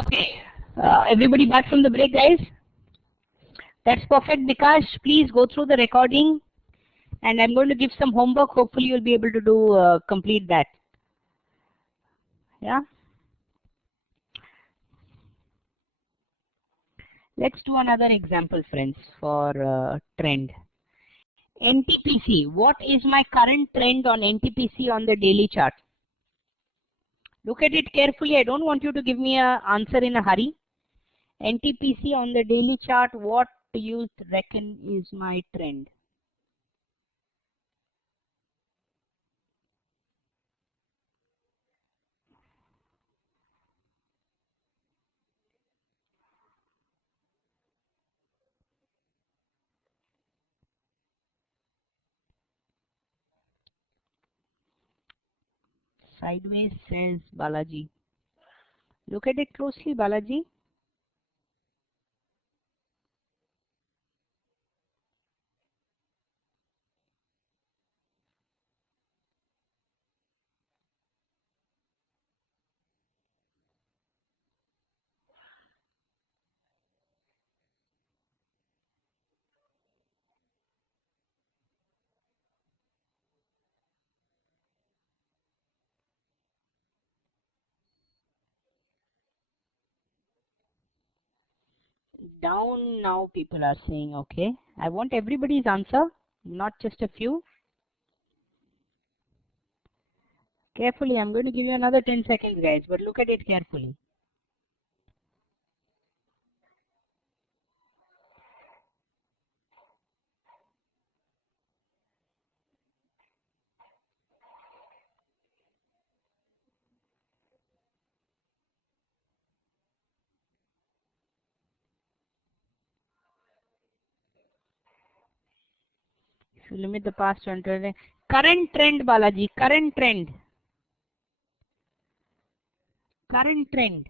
Okay. Everybody back from the break, guys? That's perfect. Bikash, please go through the recording, and I'm going to give some homework. Hopefully you'll be able to do complete that. Yeah. Let's do another example, friends, for trend. NTPC. What is my current trend on NTPC on the daily chart? Look at it carefully. I don't want you to give me an answer in a hurry. NTPC on the daily chart, what do you reckon is my trend? Sideways, says Balaji. Look at it closely, Balaji. Down now, people are saying, okay. I want everybody's answer, not just a few. Carefully, I'm going to give you another 10 seconds, guys, but look at it carefully. If you limit the past to enter current trend, Balaji, current trend. Current trend.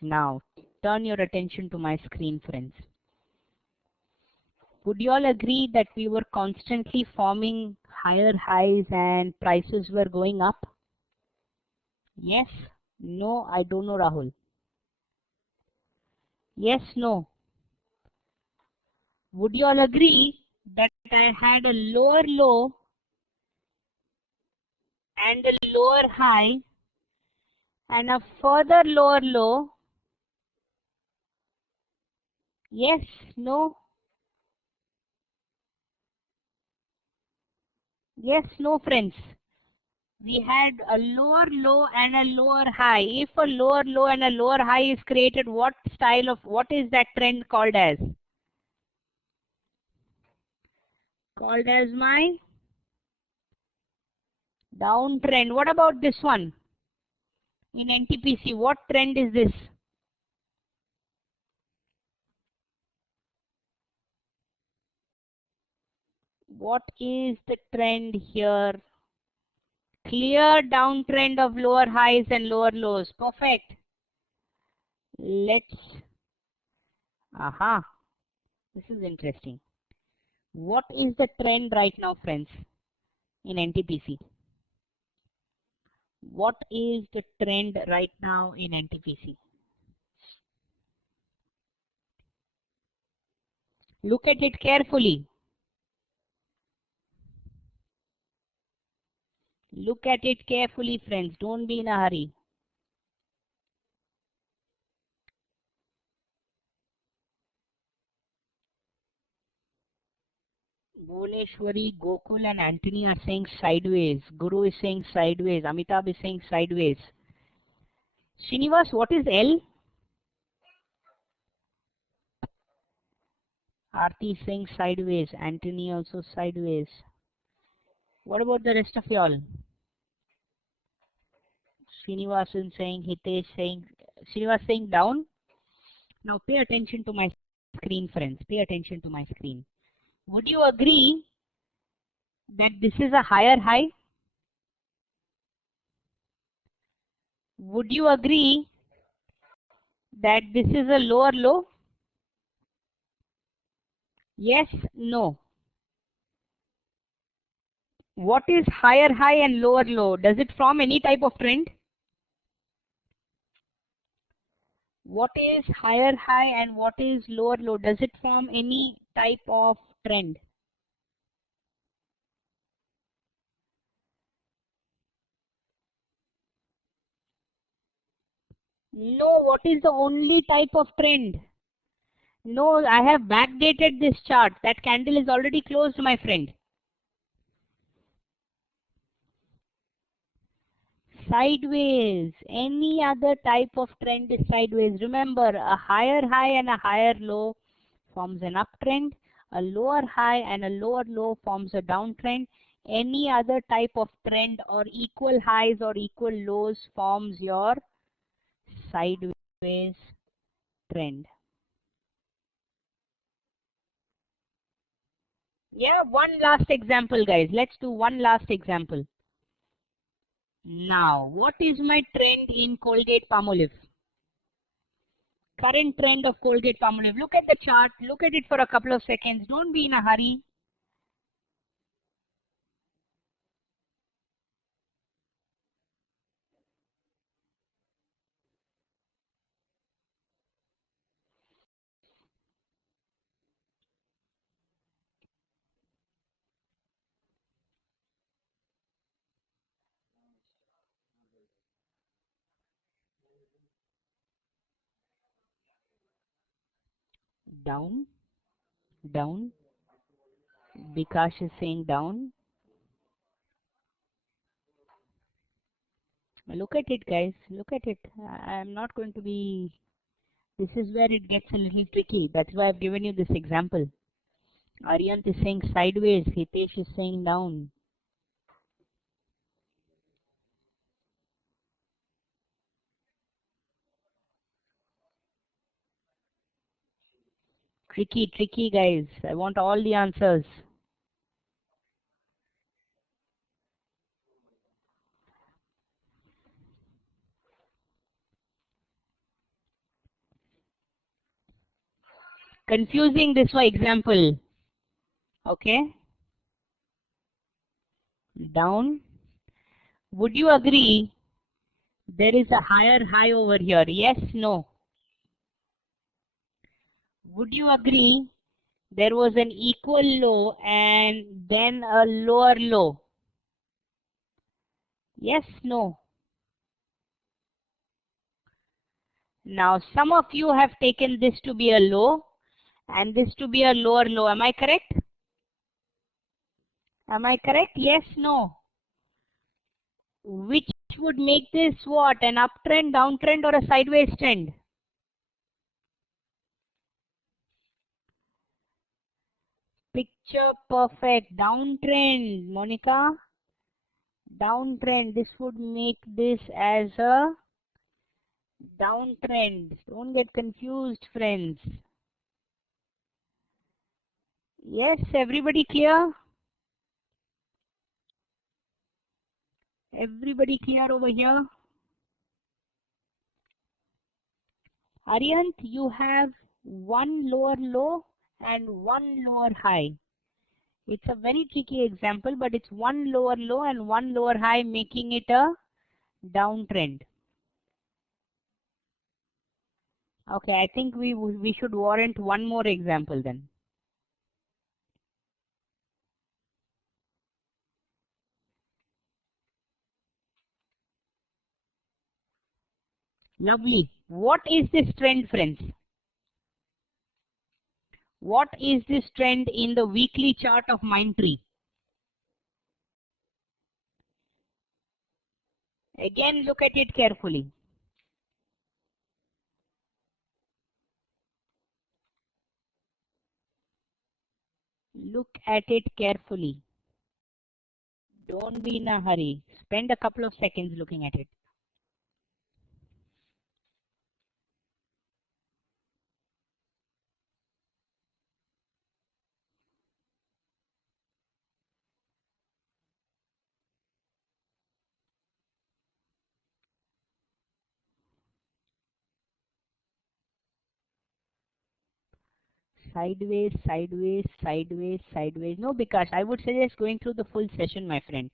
Now, turn your attention to my screen, friends. Would you all agree that we were constantly forming higher highs and prices were going up? Yes? No? I don't know, Rahul. Yes? No? Would you all agree that I had a lower low and a lower high and a further lower low? Yes? No? Yes? No, friends? We had a lower low and a lower high. If a lower low and a lower high is created, what is that trend called as? Called as my downtrend. What about this one? In NTPC, what trend is this? What is the trend here? Clear downtrend of lower highs and lower lows. Perfect. Let's, this is interesting. What is the trend right now, friends, in NTPC? What is the trend right now in NTPC? Look at it carefully. Look at it carefully, friends. Don't be in a hurry. Bhuleshwari, Gokul and Anthony are saying sideways. Guru is saying sideways. Amitabh is saying sideways. Srinivas, what is L? Aarti is saying sideways. Anthony also sideways. What about the rest of y'all? Srinivas is saying, Hitesh saying, Srinivas saying down. Now pay attention to my screen, friends. Pay attention to my screen. Would you agree that this is a higher high? Would you agree that this is a lower low? Yes, no. What is higher high and lower low? Does it form any type of trend? What is higher high and what is lower low? Does it form any type of trend? No, what is the only type of trend? No, I have backdated this chart. That candle is already closed, my friend. Sideways. Any other type of trend is sideways. Remember, a higher high and a higher low forms an uptrend. A lower high and a lower low forms a downtrend. Any other type of trend or equal highs or equal lows forms your sideways trend. Yeah, one last example, guys. Let's do one last example. Now, what is my trend in Colgate Palmolive? Current trend of Colgate Palmolive. Look at the chart. Look at it for a couple of seconds. Don't be in a hurry. Down, down. Bikash is saying down. Look at it, guys. Look at it. I'm not going to be. This is where it gets a little tricky. That's why I've given you this example. Aryant is saying sideways. Hitesh is saying down. Tricky, tricky, guys. I want all the answers. Confusing this for example. Okay. Down. Would you agree there is a higher high over here? Yes, no. Would you agree there was an equal low and then a lower low? Yes, no. Now, some of you have taken this to be a low and this to be a lower low. Am I correct? Am I correct? Yes, no. Which would make this what? An uptrend, downtrend, or a sideways trend? Picture perfect. Downtrend, Monica. Downtrend. This would make this as a downtrend. Don't get confused, friends. Yes, everybody clear? Everybody clear over here? Aryant, you have one lower low and one lower high. It's a very tricky example, but it's one lower low and one lower high, making it a downtrend. Okay, I think we should warrant one more example then. Lovely. What is this trend, friends? What is this trend in the weekly chart of Mindtree? Again, look at it carefully. Look at it carefully. Don't be in a hurry. Spend a couple of seconds looking at it. Sideways, sideways, sideways, sideways. No, Bikash, I would suggest going through the full session, my friend.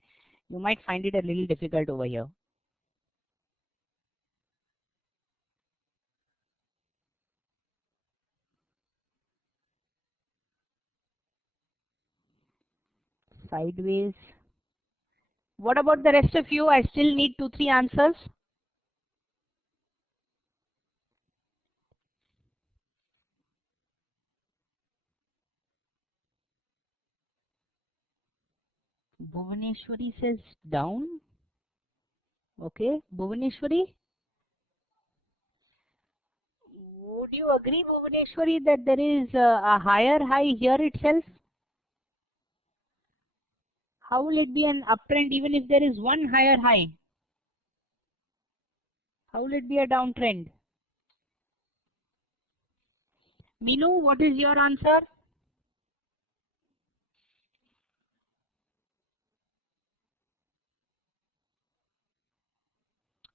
You might find it a little difficult over here. Sideways. What about the rest of you? I still need 2-3 answers. Bhuvaneshwari says down. Okay, Bhuvaneshwari. Would you agree, Bhuvaneshwari, that there is a higher high here itself? How will it be an uptrend even if there is one higher high? How will it be a downtrend? Minu, what is your answer?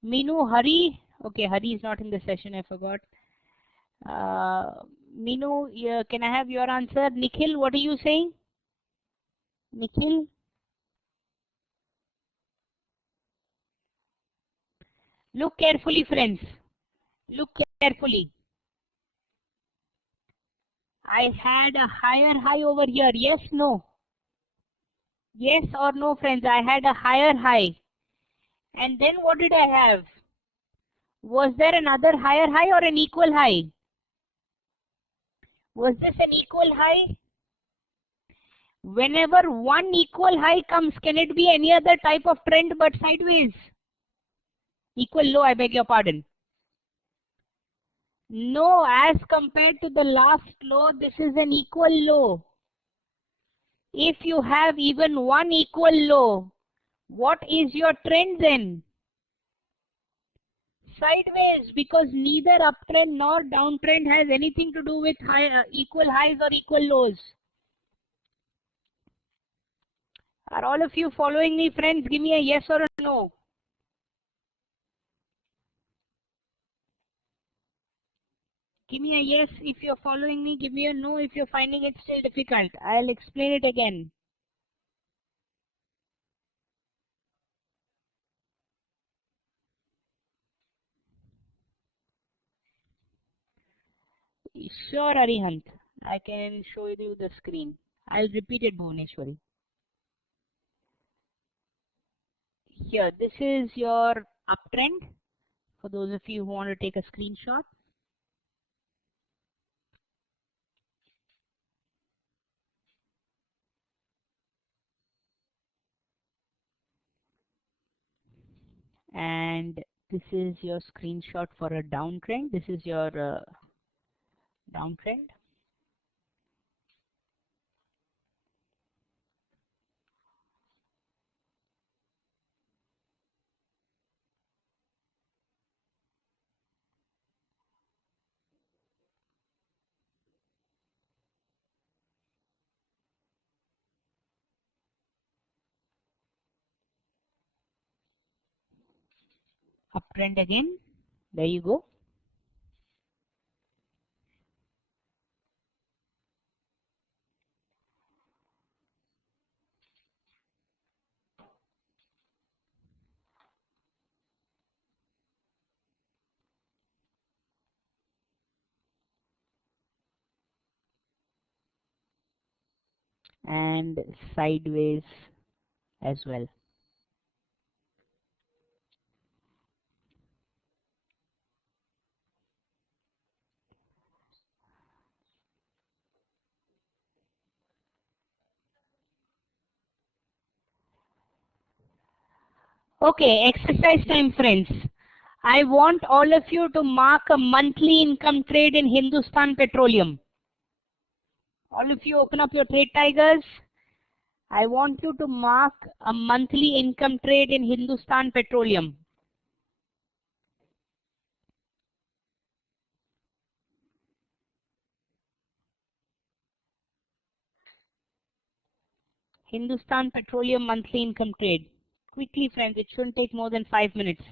Minu, Hari. Okay, Hari is not in the session, I forgot. Minu, can I have your answer? Nikhil, what are you saying? Nikhil? Look carefully, friends. Look carefully. I had a higher high over here. Yes, no? Yes or no, friends? I had a higher high. And then what did I have? Was there another higher high or an equal high? Was this an equal high? Whenever one equal high comes, can it be any other type of trend but sideways? Equal low, I beg your pardon. No, as compared to the last low, this is an equal low. If you have even one equal low, what is your trend then? Sideways, because neither uptrend nor downtrend has anything to do with equal highs or equal lows. Are all of you following me, friends? Give me a yes or a no. Give me a yes if you're following me. Give me a no if you're finding it still difficult. I'll explain it again. Sure, Arihant. I can show you the screen. I'll repeat it, Bhuvaneshwari. Here, this is your uptrend. For those of you who want to take a screenshot. And this is your screenshot for a downtrend. This is your downtrend. Uptrend again. There you go. And sideways as well. Okay, exercise time, friends. I want all of you to mark a monthly income trade in Hindustan Petroleum. All of you open up your trade tigers. I want you to mark a monthly income trade in Hindustan Petroleum. Hindustan Petroleum monthly income trade. Quickly, friends, it shouldn't take more than 5 minutes.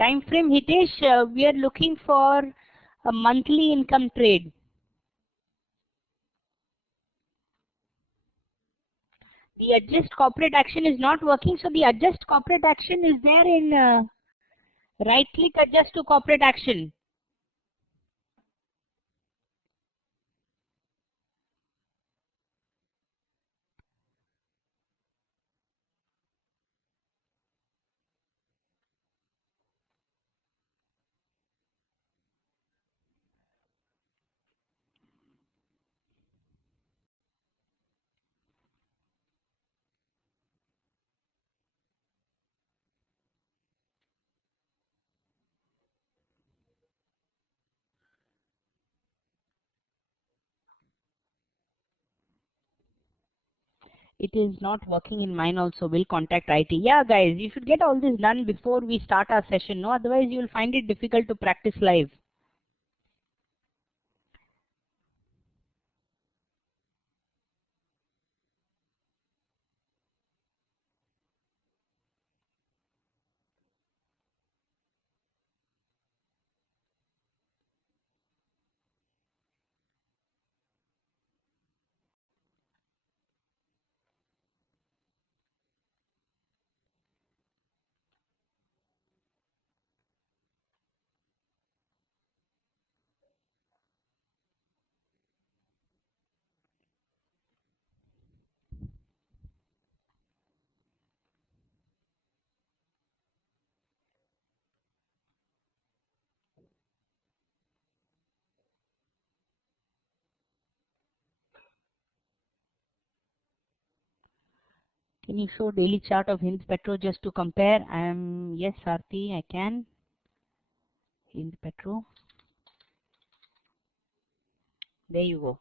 Time frame, Hitesh, we are looking for a monthly income trade. The adjust corporate action is not working, so the adjust corporate action is there in right click adjust to corporate action. It is not working in mine also. We'll contact IT. Yeah, guys, you should get all this done before we start our session. No, otherwise you will find it difficult to practice live. Can you show daily chart of Hind Petro just to compare? Yes, Sarthi, I can. Hind Petro. There you go.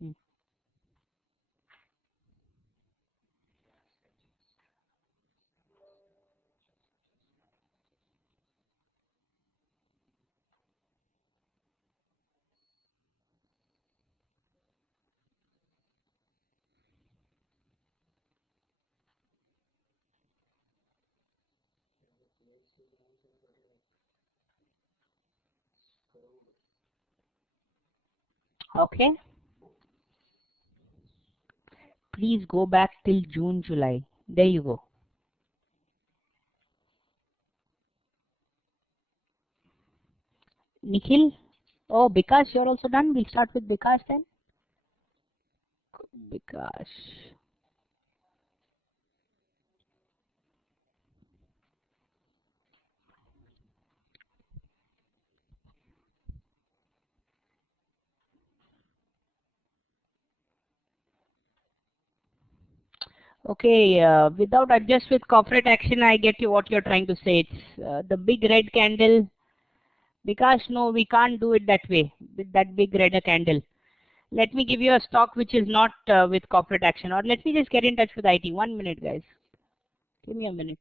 Hmm. Okay. Please go back till June, July. There you go. Nikhil? Oh, Bikash, you're also done? We'll start with Bikash then. Bikash. Okay, without adjust with corporate action, I get you what you're trying to say. It's the big red candle. Bikash, no, we can't do it that way, with that big red candle. Let me give you a stock which is not with corporate action, or let me just get in touch with IT. 1 minute, guys. Give me a minute.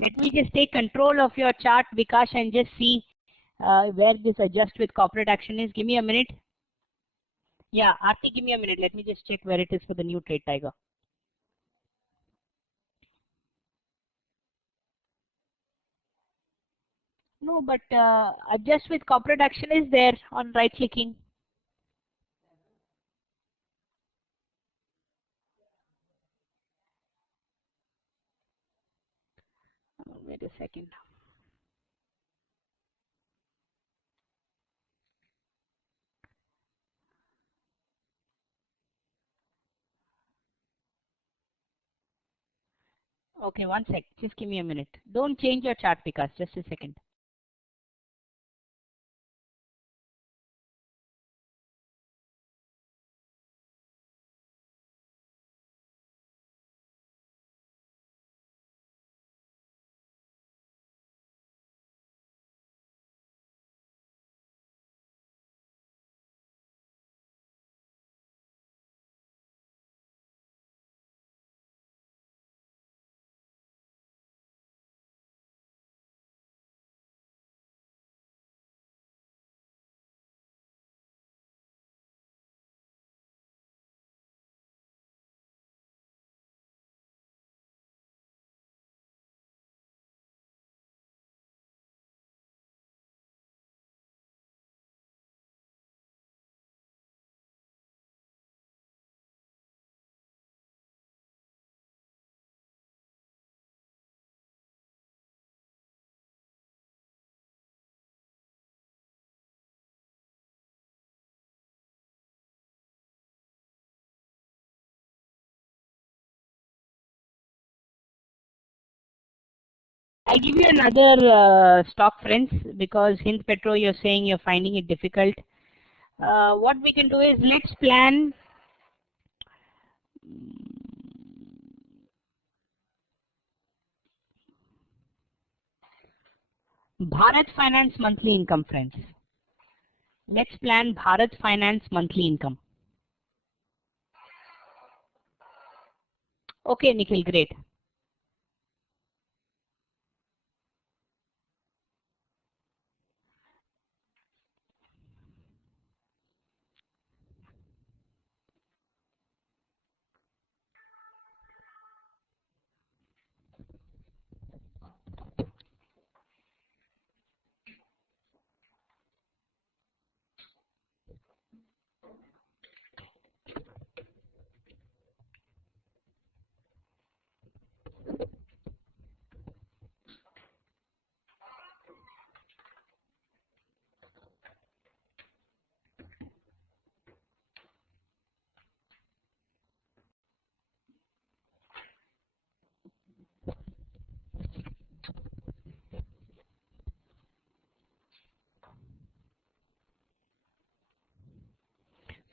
Let me just take control of your chart, Vikash, and just see where this adjust with corporate action is. Give me a minute. Yeah, Aarti, give me a minute. Let me just check where it is for the new trade tiger. No, but adjust with corporate action is there on right clicking. Wait a second. Okay, one sec. Just give me a minute. Don't change your chart, Vikas. Just a second. I'll give you another stock, friends, because Hind Petro, you're saying you're finding it difficult. What we can do is let's plan Bharat Finance monthly income, friends. Let's plan Bharat Finance monthly income. Okay, Nikhil, great.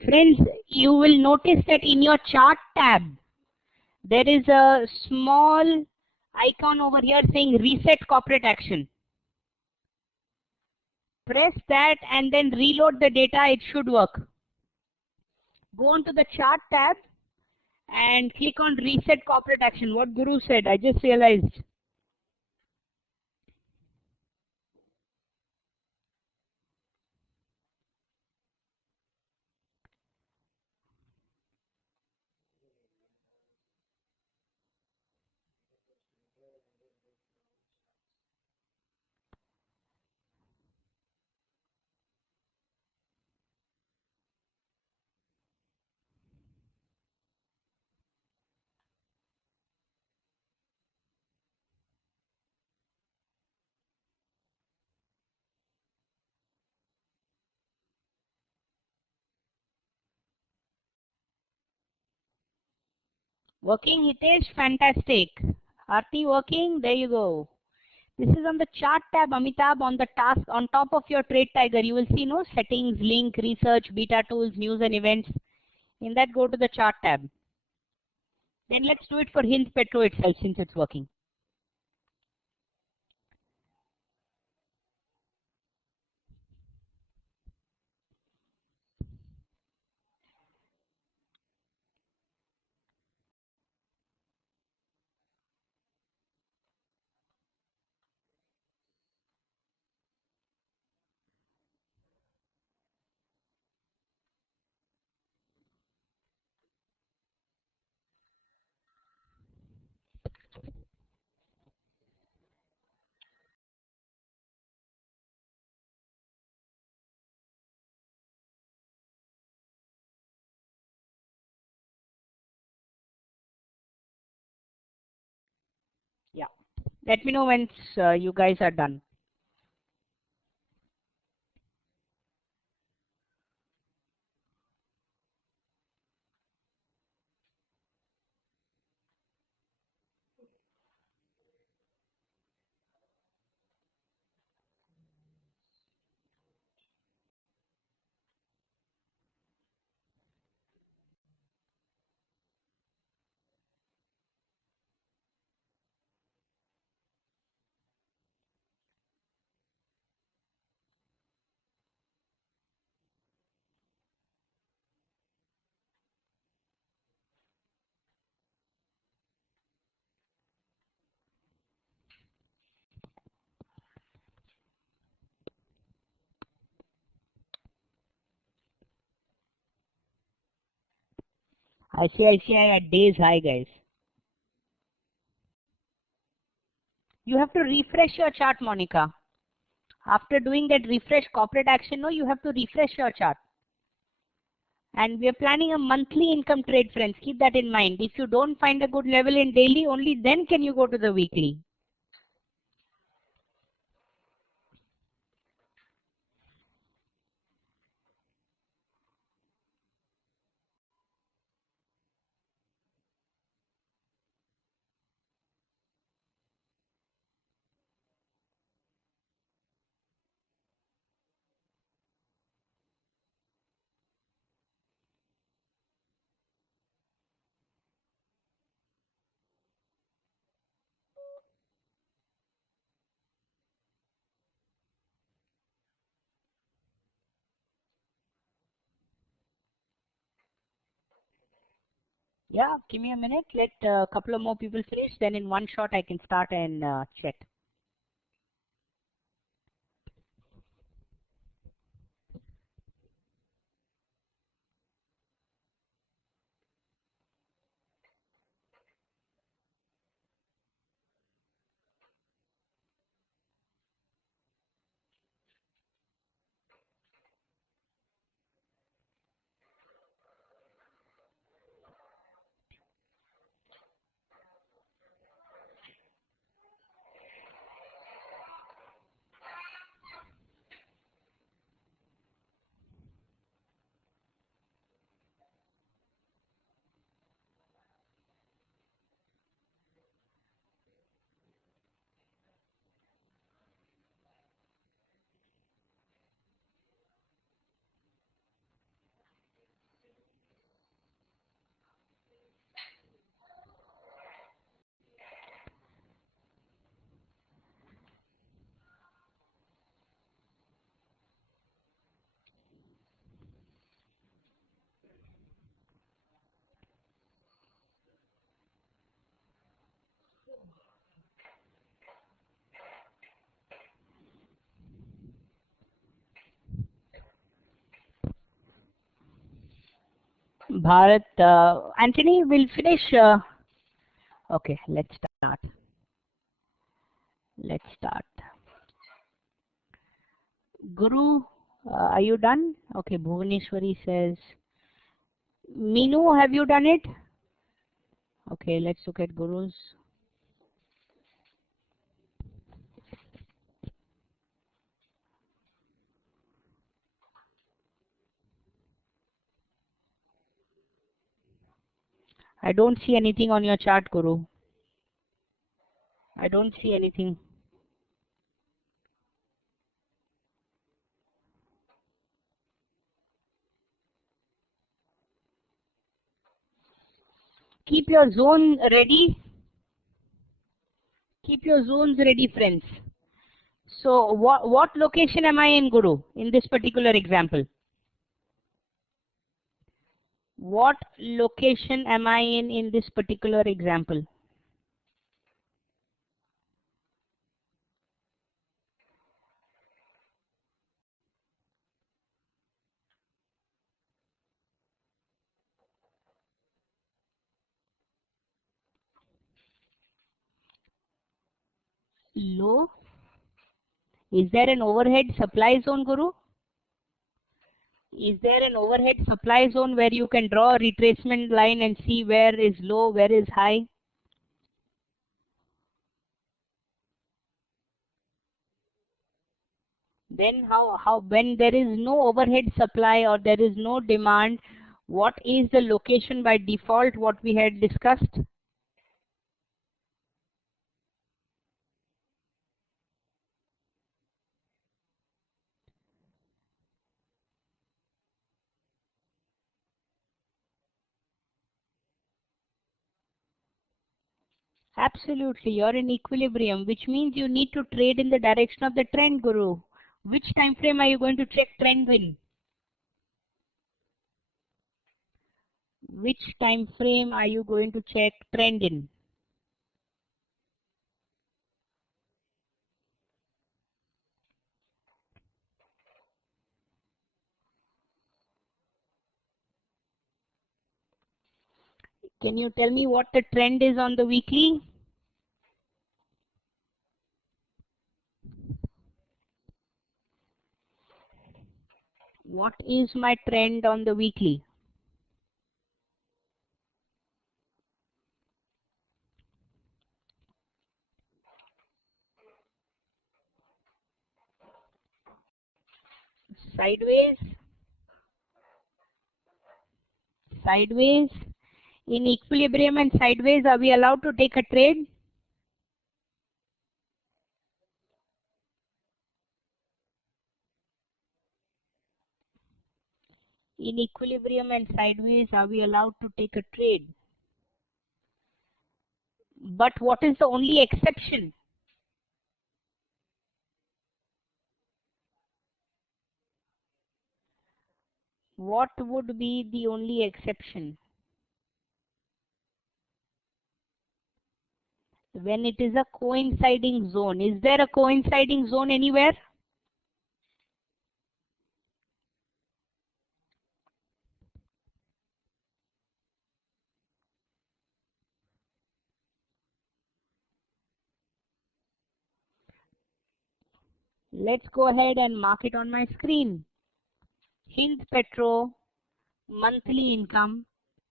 Friends, you will notice that in your chart tab, there is a small icon over here saying reset corporate action. Press that and then reload the data, it should work. Go on to the chart tab and click on reset corporate action. What Guru said, I just realized. Working, Hitesh? Fantastic. Aarti working? There you go. This is on the chart tab, Amitabh, on the task on top of your Trade Tiger. You will see no settings, link, research, beta tools, news and events. In that, go to the chart tab. Then let's do it for Hind Petro itself since it's working. Yeah. Let me know when you guys are done. ICICI at days high, guys. You have to refresh your chart, Monica. After doing that refresh corporate action, no, you have to refresh your chart. And we are planning a monthly income trade, friends. Keep that in mind. If you don't find a good level in daily, only then can you go to the weekly. Yeah, give me a minute. Let a couple of more people finish. Then in one shot I can start and check. Bharat, Anthony will finish. Okay, let's start. Let's start. Guru, are you done? Okay, Bhuvaneshwari says. Minu, have you done it? Okay, let's look at Guru's. I don't see anything on your chart, Guru. I don't see anything. Keep your zone ready. Keep your zones ready, friends. So what location am I in, Guru, in this particular example? What location am I in this particular example? Low. Is there an overhead supply zone, Guru? Is there an overhead supply zone where you can draw a retracement line and see where is low, where is high? Then how when there is no overhead supply or there is no demand, what is the location by default, what we had discussed? Absolutely, you're in equilibrium, which means you need to trade in the direction of the trend, Guru. Which time frame are you going to check trend in? Which time frame are you going to check trend in? Can you tell me what the trend is on the weekly? What is my trend on the weekly? Sideways? Sideways? In equilibrium and sideways, are we allowed to take a trade? In equilibrium and sideways, are we allowed to take a trade? But what is the only exception? What would be the only exception? when it is a coinciding zone. Is there a coinciding zone anywhere? Let's go ahead and mark it on my screen. Hind Petro monthly income.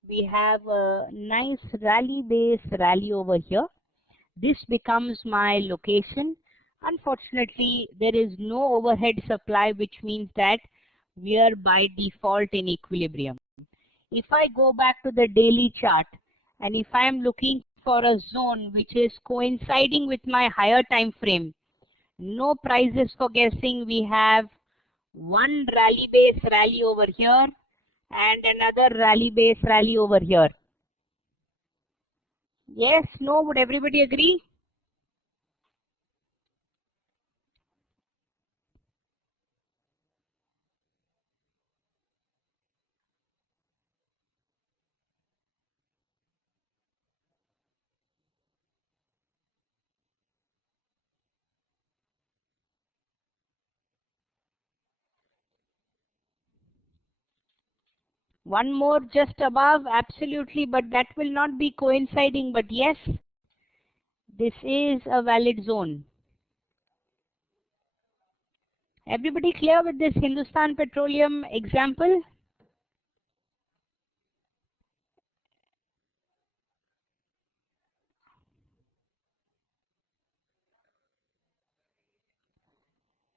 We have a nice rally base rally over here. This becomes my location. Unfortunately, there is no overhead supply, which means that we are by default in equilibrium. If I go back to the daily chart and if I am looking for a zone which is coinciding with my higher time frame, no prizes for guessing. We have one rally base rally over here and another rally base rally over here. Yes, no, would everybody agree? One more just above, absolutely, but that will not be coinciding. But yes, this is a valid zone. Everybody clear with this Hindustan Petroleum example?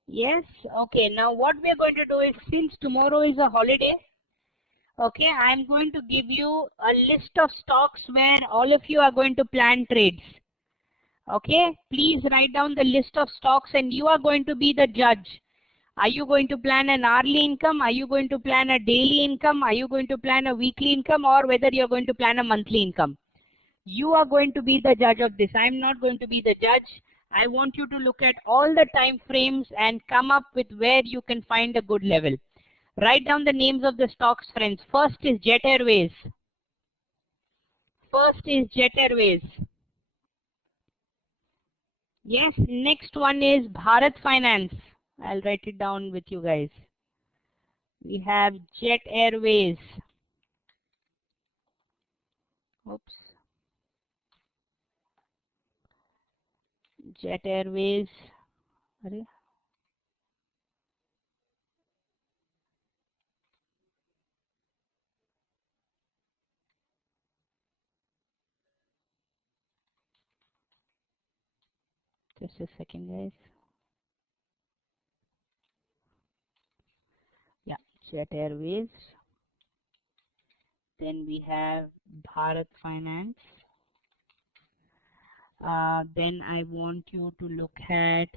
Yes, okay. Now what we are going to do is, since tomorrow is a holiday, okay, I'm going to give you a list of stocks where all of you are going to plan trades. Okay, please write down the list of stocks and you are going to be the judge. Are you going to plan an hourly income? Are you going to plan a daily income? Are you going to plan a weekly income, or whether you're going to plan a monthly income? You are going to be the judge of this. I'm not going to be the judge. I want you to look at all the time frames and come up with where you can find a good level. Write down the names of the stocks, friends. First is Jet Airways. First is Jet Airways. Yes, next one is Bharat Finance. I'll write it down with you guys. We have Jet Airways. Oops. Jet Airways. Just a second, guys. Yeah, Jet Airways. Then we have Bharat Finance. Then I want you to look at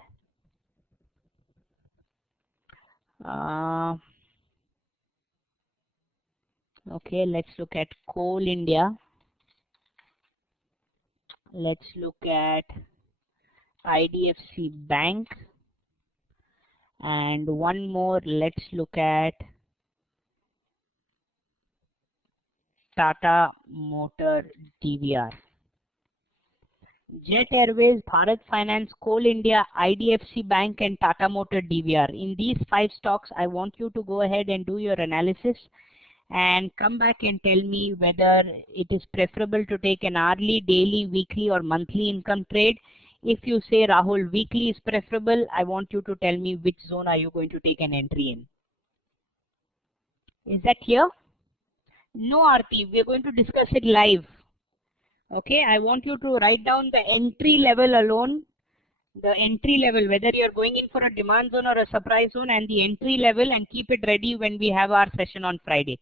okay, let's look at Coal India. Let's look at IDFC Bank. And one more, let's look at Tata Motor DVR. Jet Airways, Bharat Finance, Coal India, IDFC Bank and Tata Motor DVR. In these 5 stocks, I want you to go ahead and do your analysis and come back and tell me whether it is preferable to take an hourly, daily, weekly or monthly income trade. If you say, Rahul, weekly is preferable, I want you to tell me which zone are you going to take an entry in. Is that clear? No, Aarti, we are going to discuss it live. Okay, I want you to write down the entry level alone. The entry level, whether you're going in for a demand zone or a surprise zone, and the entry level, and keep it ready when we have our session on Friday.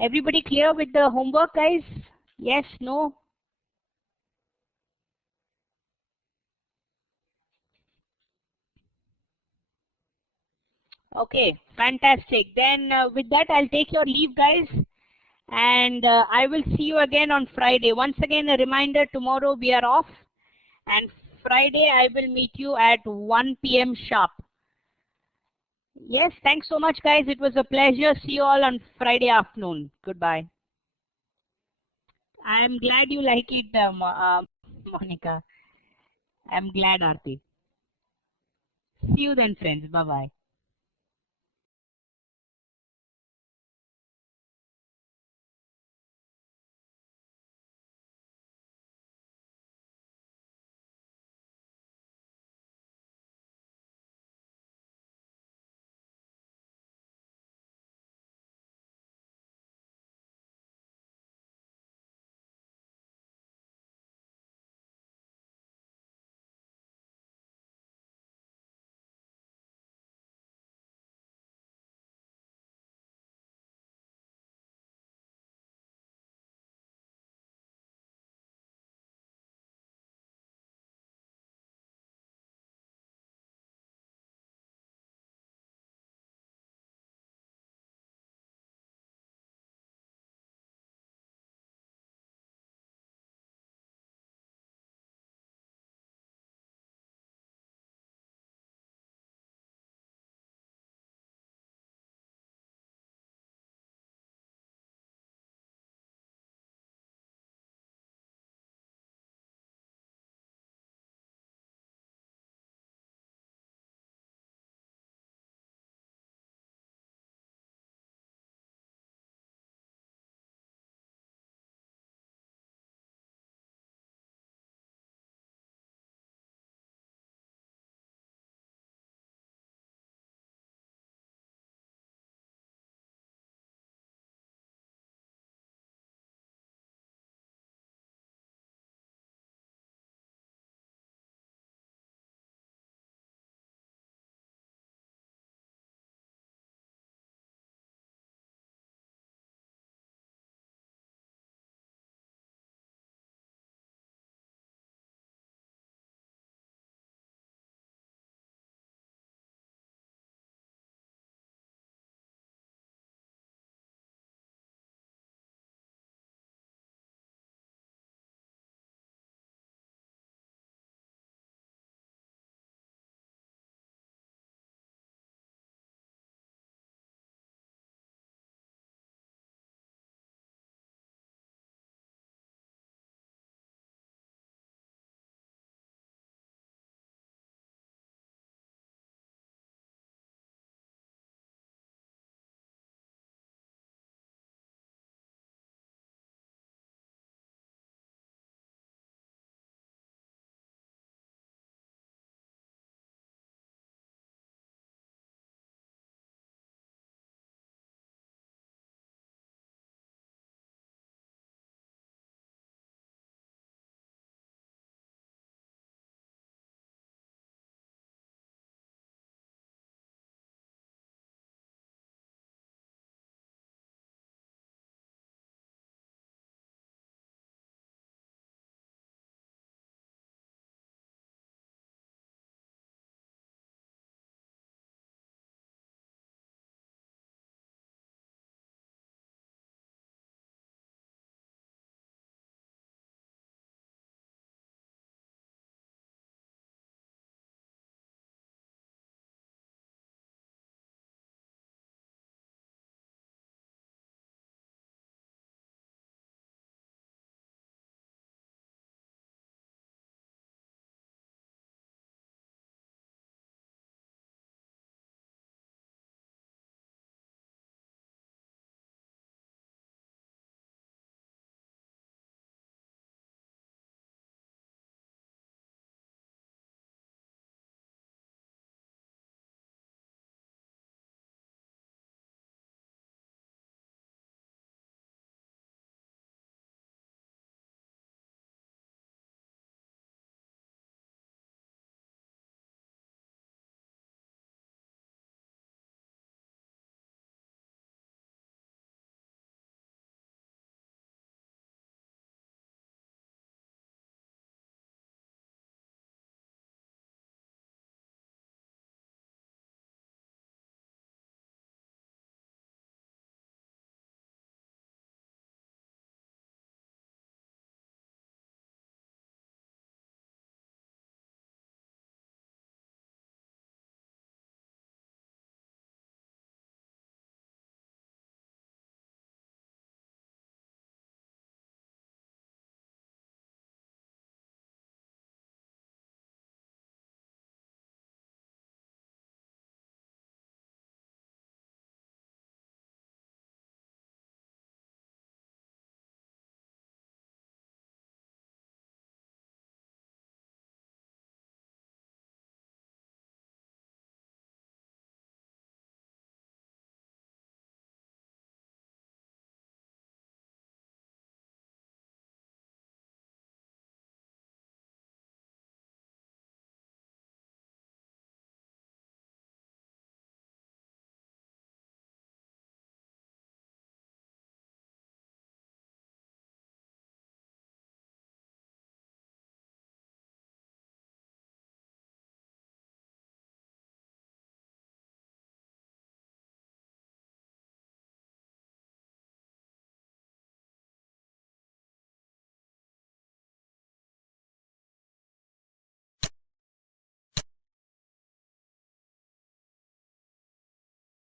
Everybody clear with the homework, guys? Yes, no? Okay, fantastic. Then with that, I'll take your leave, guys. And I will see you again on Friday. Once again, a reminder, tomorrow we are off. And Friday, I will meet you at 1 p.m. sharp. Yes, thanks so much, guys. It was a pleasure. See you all on Friday afternoon. Goodbye. I am glad you like it, Monica. I'm glad, Aarti. See you then, friends. Bye bye.